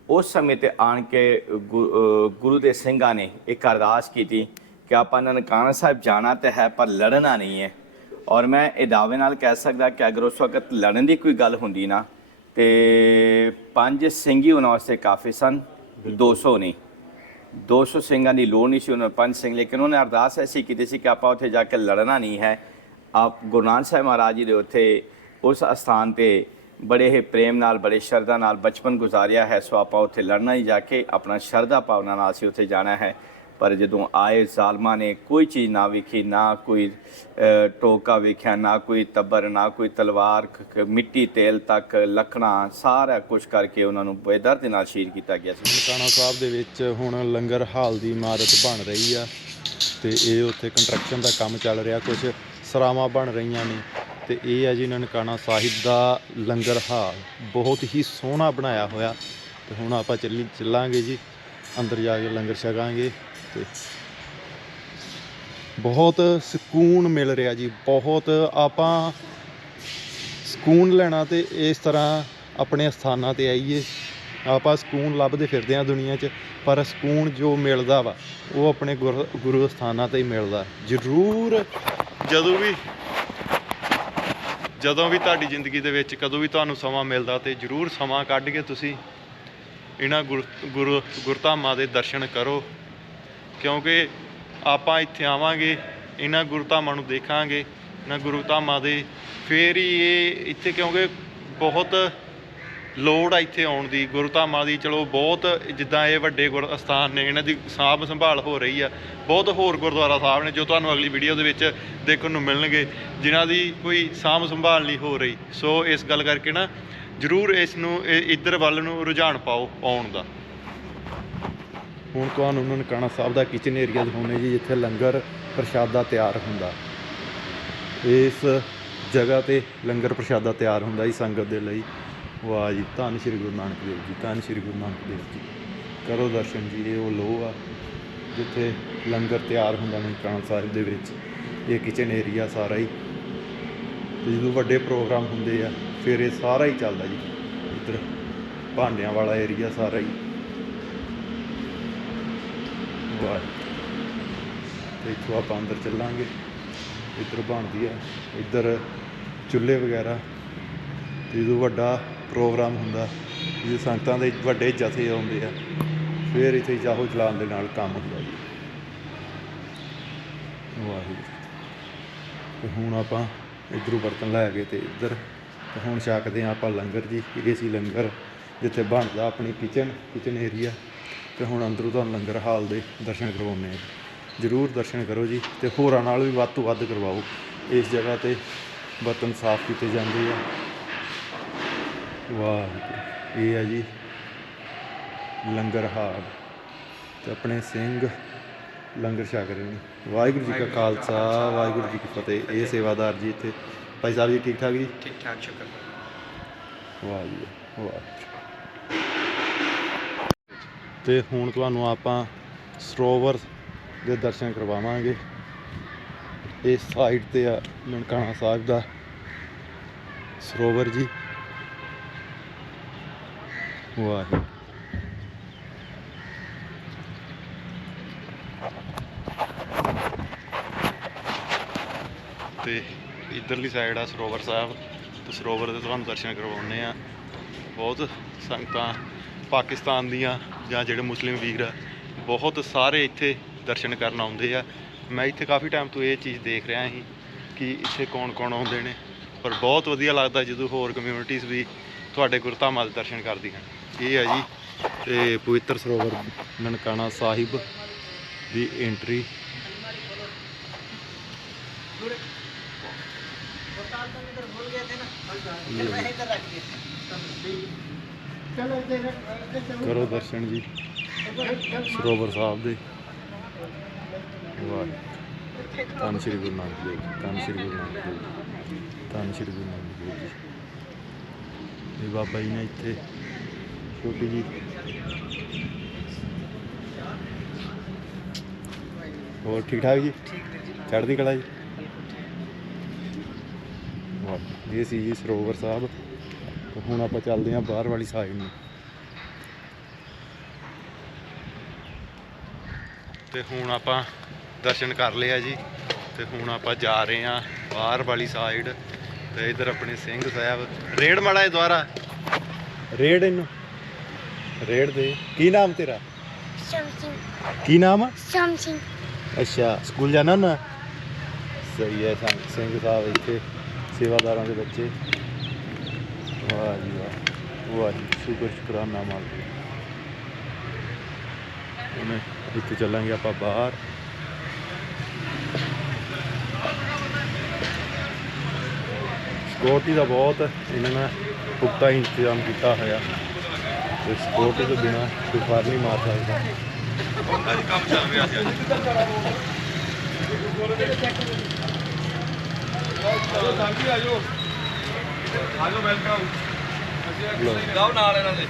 ਉਸ ਸਮੇਂ ਤੇ ਆਣ ਕੇ ਗੁ- ਗੁਰੂ ਦੇ ਸਿੰਘਾਂ ਨੇ ਇੱਕ ਅਰਦਾਸ ਕੀਤੀ ਕਿ ਆਪਾਂ ਨਨਕਾਣਾ ਸਾਹਿਬ ਜਾਣਾ ਤੇ ਹੈ, ਪਰ ਲੜਨਾ ਨਹੀਂ ਹੈ। ਔਰ ਮੈਂ ਇਹ ਦਾਅਵੇ ਨਾਲ ਕਹਿ ਸਕਦਾ ਕਿ ਅਗਰ ਉਸ ਵਕਤ ਲੜਨ ਦੀ ਕੋਈ ਗੱਲ ਹੁੰਦੀ ਨਾ ਤੇ ਪੰਜ ਸਿੰਘ ਹੀ ਉਹਨਾਂ ਵਾਸਤੇ ਕਾਫੀ ਸਨ 200 ਨਹੀਂ 200 ਸਿੰਘਾਂ ਦੀ ਲੋੜ ਨਹੀਂ ਸੀ ਉਹਨਾਂ ਪੰਜ ਸਿੰਘ ਲੇਕਿਨ ਉਹਨੇ ਅਰਦਾਸ ਐਸੀ ਕੀਤੀ ਸੀ ਕਿ ਆਪਾਂ ਉੱਥੇ ਜਾ ਕੇ ਲੜਨਾ ਨਹੀਂ ਹੈ। ਆਪ ਗੁਰੂ ਨਾਨਕ ਸਾਹਿਬ ਮਹਾਰਾਜ ਜੀ ਦੇ ਉੱਥੇ ਉਸ ਅਸਥਾਨ ਤੇ ਬੜੇ ਹੀ ਪ੍ਰੇਮ ਨਾਲ ਬੜੇ ਸ਼ਰਧਾ ਨਾਲ ਬਚਪਨ ਗੁਜ਼ਾਰਿਆ ਹੈ ਸੋ ਆਪਾਂ ਉੱਥੇ ਲੜਨਾ ਹੀ ਜਾ ਕੇ ਆਪਣਾ ਸ਼ਰਧਾ ਭਾਵਨਾ ਨਾਲ ਅਸੀਂ ਉੱਥੇ ਜਾਣਾ ਹੈ। ਪਰ ਜਦੋਂ ਆਏ ਜ਼ਾਲਮਾਂ ਨੇ ਕੋਈ ਚੀਜ਼ ਨਾ ਵੇਖੀ, ਨਾ ਕੋਈ ਟੋਕਾ ਵੇਖਿਆ, ਨਾ ਕੋਈ ਤਬਰ, ਨਾ ਕੋਈ ਤਲਵਾਰ ਮਿੱਟੀ, ਤੇਲ ਤੱਕ, ਲੱਕੜਾਂ, ਸਾਰਾ ਕੁਝ ਕਰਕੇ ਉਹਨਾਂ ਨੂੰ ਬੇਦਰਦ ਨਾਲ ਸ਼ਹੀਦ ਕੀਤਾ ਗਿਆ ਸੀ। ਨਨਕਾਣਾ ਸਾਹਿਬ ਦੇ ਵਿੱਚ ਹੁਣ ਲੰਗਰ ਹਾਲ ਦੀ ਇਮਾਰਤ ਬਣ ਰਹੀ ਆ ਤੇ ਇਹ ਉੱਥੇ ਕੰਸਟਰਕਸ਼ਨ ਦਾ ਕੰਮ ਚੱਲ ਰਿਹਾ ਕੁਝ ਸਰਾਵਾਂ ਬਣ ਰਹੀਆਂ ਨੇ ਤੇ ਇਹ ਆ ਜੀ ਨਨਕਾਣਾ ਸਾਹਿਬ ਦਾ ਲੰਗਰ ਹਾਲ, ਬਹੁਤ ਹੀ ਸੋਹਣਾ ਬਣਾਇਆ ਹੋਇਆ ਤੇ ਹੁਣ ਆਪਾਂ ਚੱਲੀ, ਚੱਲਾਂਗੇ ਜੀ, ਅੰਦਰ ਜਾ ਕੇ ਲੰਗਰ ਛਕਾਂਗੇ। ਤੇ ਬਹੁਤ ਸਕੂਨ ਮਿਲ ਰਿਹਾ ਜੀ, ਬਹੁਤ ਆਪਾਂ ਸਕੂਨ ਲੈਣਾ ਤੇ ਇਸ ਤਰ੍ਹਾਂ ਆਪਣੇ ਸਥਾਨਾਂ ਤੇ ਆਈਏ। ਆਪਾਂ ਸਕੂਨ ਲੱਭਦੇ ਫਿਰਦੇ ਆ ਦੁਨੀਆ 'ਚ, ਪਰ ਸਕੂਨ ਜੋ ਮਿਲਦਾ ਵਾ, ਉਹ ਆਪਣੇ ਗੁਰ- ਗੁਰੂ ਸਥਾਨਾਂ ਤੇ ਹੀ ਮਿਲਦਾ। ਜ਼ਰੂਰ ਜਦੋਂ ਵੀ ਜਦੋਂ ਵੀ ਤੁਹਾਡੀ ਜ਼ਿੰਦਗੀ ਦੇ ਵਿੱਚ ਕਦੋਂ ਵੀ ਤੁਹਾਨੂੰ ਸਮਾਂ ਮਿਲਦਾ ਤੇ ਜ਼ਰੂਰ ਸਮਾਂ ਕੱਢ ਕੇ ਤੁਸੀਂ ਇਹਨਾਂ ਗੁਰ, ਗੁਰੂ, ਗੁਰਧਾਮਾਂ ਦੇ ਦਰਸ਼ਨ ਕਰੋ। ਕਿਉਂਕਿ ਆਪਾਂ ਇੱਥੇ ਆਵਾਂਗੇ, ਇਹਨਾਂ ਗੁਰਧਾਮਾਂ ਨੂੰ ਦੇਖਾਂਗੇ, ਇਹਨਾਂ ਗੁਰਧਾਮਾਂ ਦੇ ਫੇਰ ਹੀ ਇਹ ਇੱਥੇ ਕਿਉਂਕਿ ਬਹੁਤ ਲੋੜ ਆ ਇੱਥੇ ਆਉਣ ਦੀ ਗੁਰਧਾਮਾਂ ਦੀ, ਚਲੋ ਬਹੁਤ ਜਿੱਦਾਂ ਇਹ ਵੱਡੇ ਗੁਰ ਅਸਥਾਨ ਨੇ, ਇਹਨਾਂ ਦੀ ਸਾਂਭ ਸੰਭਾਲ ਹੋ ਰਹੀ ਆ, ਬਹੁਤ ਹੋਰ ਗੁਰਦੁਆਰਾ ਸਾਹਿਬ ਨੇ ਜੋ ਤੁਹਾਨੂੰ ਅਗਲੀ ਵੀਡੀਓ ਦੇ ਵਿੱਚ ਦੇਖਣ ਨੂੰ ਮਿਲਣਗੇ, ਜਿਨ੍ਹਾਂ ਦੀ ਕੋਈ ਸਾਂਭ ਸੰਭਾਲ ਨਹੀਂ ਹੋ ਰਹੀ। ਸੋ ਇਸ ਗੱਲ ਕਰਕੇ ਨਾ, ਜ਼ਰੂਰ ਇਸ ਨੂੰ, ਇਹ- ਇੱਧਰ ਵੱਲ ਨੂੰ ਰੁਝਾਨ ਪਾਓ ਆਉਣ ਦਾ। ਹੁਣ ਤੁਹਾਨੂੰ ਨਨਕਾਣਾ ਸਾਹਿਬ ਦਾ ਕਿਚਨ ਏਰੀਆ ਦਿਖਾਉਣੇ ਜੀ, ਜਿੱਥੇ ਲੰਗਰ ਪ੍ਰਸ਼ਾਦਾ ਤਿਆਰ ਹੁੰਦਾ। ਇਸ ਜਗ੍ਹਾ ਤੇ ਲੰਗਰ ਪ੍ਰਸ਼ਾਦਾ ਤਿਆਰ ਹੁੰਦਾ ਜੀ ਸੰਗਤ ਦੇ ਲਈ। ਵਾਹ ਜੀ, ਧੰਨ ਸ਼੍ਰੀ ਗੁਰੂ ਨਾਨਕ ਦੇਵ ਜੀ, ਧੰਨ ਸ਼੍ਰੀ ਗੁਰੂ ਨਾਨਕ ਦੇਵ ਜੀ। ਕਰੋ ਦਰਸ਼ਨ ਜੀ, ਇਹ ਉਹ ਲੋਹ ਆ, ਜਿੱਥੇ ਲੰਗਰ ਤਿਆਰ ਹੁੰਦਾ ਨਨਕਾਣਾ ਸਾਹਿਬ ਦੇ ਵਿੱਚ। ਇਹ ਕਿਚਨ ਏਰੀਆ ਸਾਰਾ ਹੀ। ਤੇ ਜਦੋਂ ਵੱਡੇ ਪ੍ਰੋਗਰਾਮ ਹੁੰਦੇ ਆ, ਫਿਰ ਇਹ ਸਾਰਾ ਹੀ ਚੱਲਦਾ ਜੀ। ਇੱਧਰ ਭਾਂਡਿਆਂ ਵਾਲਾ ਏਰੀਆ ਸਾਰਾ ਹੀ। ਵਾਹ ਤੇ ਇੱਥੋਂ ਆਪਾਂ ਅੰਦਰ ਚੱਲਾਂਗੇ। ਇੱਧਰ ਬਣਦੀ ਆ। ਇੱਧਰ ਚੁੱਲ੍ਹੇ ਵਗੈਰਾ। ਤੇ ਜਦੋਂ ਵੱਡਾ ਪ੍ਰੋਗਰਾਮ ਹੁੰਦਾ ਜਿਹਦੇ ਸੰਗਤਾਂ ਦੇ ਵੱਡੇ ਜਥੇ ਆਉਂਦੇ ਆ, ਫਿਰ ਇੱਥੇ ਜਾਹੋ ਜਲਾਨ ਦੇ ਨਾਲ ਕੰਮ ਹੁੰਦਾ ਜੀ। ਵਾਹਿਗੁਰੂ। ਤੇ ਹੁਣ ਆਪਾਂ ਇੱਧਰੋਂ ਬਰਤਨ ਲੈ ਕੇ ਤੇ ਇੱਧਰ, ਤੇ ਹੁਣ ਛਕਦੇ ਆ ਆਪਾਂ ਲੰਗਰ ਜੀ ਇਹ ਸੀ ਲੰਗਰ, ਜਿੱਥੇ ਬਣਦਾ ਆਪਣੀ ਕਿਚਨ ਕਿਚਨ ਏਰੀਆ ਤੇ ਹੁਣ ਅੰਦਰੋਂ ਤੁਹਾਨੂੰ ਲੰਗਰ ਹਾਲ ਦੇ ਦਰਸ਼ਨ ਕਰਵਾਉਂਦੇ ਆ ਜਰੂਰ ਦਰਸ਼ਨ ਕਰੋ ਜੀ ਤੇ ਹੋਰਾਂ ਨਾਲ ਵੀ ਵੱਧ ਤੋਂ ਵੱਧ ਕਰਵਾਓ। ਇਸ ਜਗ੍ਹਾ ਤੇ ਬਰਤਨ ਸਾਫ਼ ਕੀਤੇ ਜਾਂਦੇ ਆ। ਵਾਹ ਇਹ ਆ ਜੀ ਲੰਗਰ ਹਾਲ ਤੇ ਆਪਣੇ ਸਿੰਘ ਲੰਗਰ ਛਕ ਰਹੇ ਨੇ। ਵਾਹਿਗੁਰੂ ਜੀ ਕਾ ਖਾਲਸਾ। ਵਾਹਿਗੁਰੂ ਜੀ ਕੀ ਫਤਿਹ। ਇਹ ਸੇਵਾਦਾਰ ਜੀ ਇੱਥੇ। ਭਾਈ ਸਾਹਿਬ ਜੀ ਠੀਕ ਠਾਕ ਜੀ? ਠੀਕ ਠਾਕ ਸ਼ੁਕਰ। ਵਾਹ ਜੀ ਵਾਹ। ਤੇ ਹੁਣ ਤੁਹਾਨੂੰ ਆਪਾਂ ਸਰੋਵਰ ਦੇ ਦਰਸ਼ਨ ਕਰਵਾਵਾਂਗੇ। ਇਸ ਸਾਈਡ ਤੇ ਆ ਨਨਕਾਣਾ ਸਾਹਿਬ ਦਾ ਸਰੋਵਰ ਜੀ। ਵਾਹ ਤੇ ਇਧਰਲੀ ਸਾਈਡ ਆ ਸਰੋਵਰ ਸਾਹਿਬ। ਤੇ ਸਰੋਵਰ ਦੇ ਤੁਹਾਨੂੰ ਦਰਸ਼ਨ ਕਰਵਾਉਣੇ ਆ। ਬਹੁਤ ਸੰਗਤਾਂ ਪਾਕਿਸਤਾਨ ਦੀਆਂ ਜਾਂ ਜਿਹੜੇ ਮੁਸਲਿਮ ਵੀਰ ਆ, ਬਹੁਤ ਸਾਰੇ ਇੱਥੇ ਦਰਸ਼ਨ ਕਰਨ ਆਉਂਦੇ ਆ। ਮੈਂ ਇੱਥੇ ਕਾਫੀ ਟਾਈਮ ਤੋਂ ਇਹ ਚੀਜ਼ ਦੇਖ ਰਿਹਾ ਸੀ ਕਿ ਇੱਥੇ ਕੌਣ-ਕੌਣ ਆਉਂਦੇ ਨੇ। ਪਰ ਬਹੁਤ ਵਧੀਆ ਲੱਗਦਾ ਜਦੋਂ ਹੋਰ ਕਮਿਊਨਿਟੀਜ਼ ਵੀ ਤੁਹਾਡੇ ਗੁਰਧਾਮਾਂ ਦੇ ਦਰਸ਼ਨ ਕਰਦੀਆਂ ਇਹ ਆ ਜੀ, ਤੇ ਪਵਿੱਤਰ ਸਰੋਵਰ ਨਨਕਾਣਾ ਸਾਹਿਬ ਦੀ ਐਂਟਰੀ ਕਰੋ ਦਰਸ਼ਨ ਜੀ ਸਰੋਵਰ ਸਾਹਿਬ ਦੇ। ਵਾਹ। ਧੰਨ ਸ਼੍ਰੀ ਗੁਰੂ ਨਾਨਕ ਦੇਵ ਜੀ ਧੰਨ ਸ਼੍ਰੀ ਗੁਰੂ ਨਾਨਕ ਦੇਵ ਜੀ ਧੰਨ ਸ਼੍ਰੀ ਗੁਰੂ ਨਾਨਕ ਦੇਵ ਜੀ। ਇਹ ਬਾਬਾ ਜੀ ਨੇ ਇੱਥੇ ਛੋਟੀ ਜੀ ਹੋਰ ਠੀਕ ਠਾਕ ਜੀ। ਚੜ੍ਹਦੀ ਕਲਾ ਜੀ? ਵਾਹ ਇਹ ਸੀ ਜੀ ਸਰੋਵਰ ਸਾਹਿਬ। ਹੁਣ ਆਪਾਂ ਚੱਲਦੇ ਹਾਂ ਬਾਹਰ ਵਾਲੀ ਸਾਈਡ ਨੂੰ। ਤੇ ਹੁਣ ਆਪਾਂ ਦਰਸ਼ਨ ਕਰ ਲਿਆ ਜੀ। ਤੇ ਹੁਣ ਆਪਾਂ ਜਾ ਰਹੇ ਹਾਂ ਬਾਹਰ ਵਾਲੀ ਸਾਈਡ ਤੇ ਇਧਰ ਆਪਣੇ ਸਿੰਘ ਸਾਹਿਬ। ਰੇਡ ਮਾੜਾ ਹੈ ਦੁਆਰਾ ਰੇਡ ਇਹਨੂੰ। ਰੇਡ ਦੇ। ਕੀ ਨਾਮ ਤੇਰਾ? Something, ਕੀ ਨਾਮ? ਆ something. ਅੱਛਾ ਸਕੂਲ ਜਾਣਾ ਨਾ ਸਹੀ ਹੈ ਸਿੰਘ ਸਿੰਘ ਸਾਹਿਬ ਇੱਥੇ ਸੇਵਾਦਾਰਾਂ ਦੇ ਬੱਚੇ। ਵਾਹ ਜੀ ਵਾਹ ਵਾਹ ਜੀ ਸ਼ੁਕਰ ਸ਼ੁਕਰਾਨਾ ਮਾਲਕ ਦਾ। ਹੁਣ ਇੱਥੇ ਚੱਲਾਂਗੇ ਆਪਾਂ ਬਾਹਰ ਸਿਕਿਉਰਟੀ ਦਾ ਬਹੁਤ ਇਹਨਾਂ ਨੇ ਪੁਖਤਾ ਇੰਤਜ਼ਾਮ ਕੀਤਾ ਹੋਇਆ ਤੇ ਸਿਕਿਉਰਟੀ ਤੋਂ ਬਿਨਾ ਕੋਈ ਫਾਰ ਨਹੀਂ ਮਾਰ ਸਕਦਾ ਅੱਜ ਕੰਮ ਚੱਲ ਰਿਹਾ ਸੀ ਅੱਜ ਜਾਓ ਨਾਲ ਇਹਨਾਂ ਦੇ।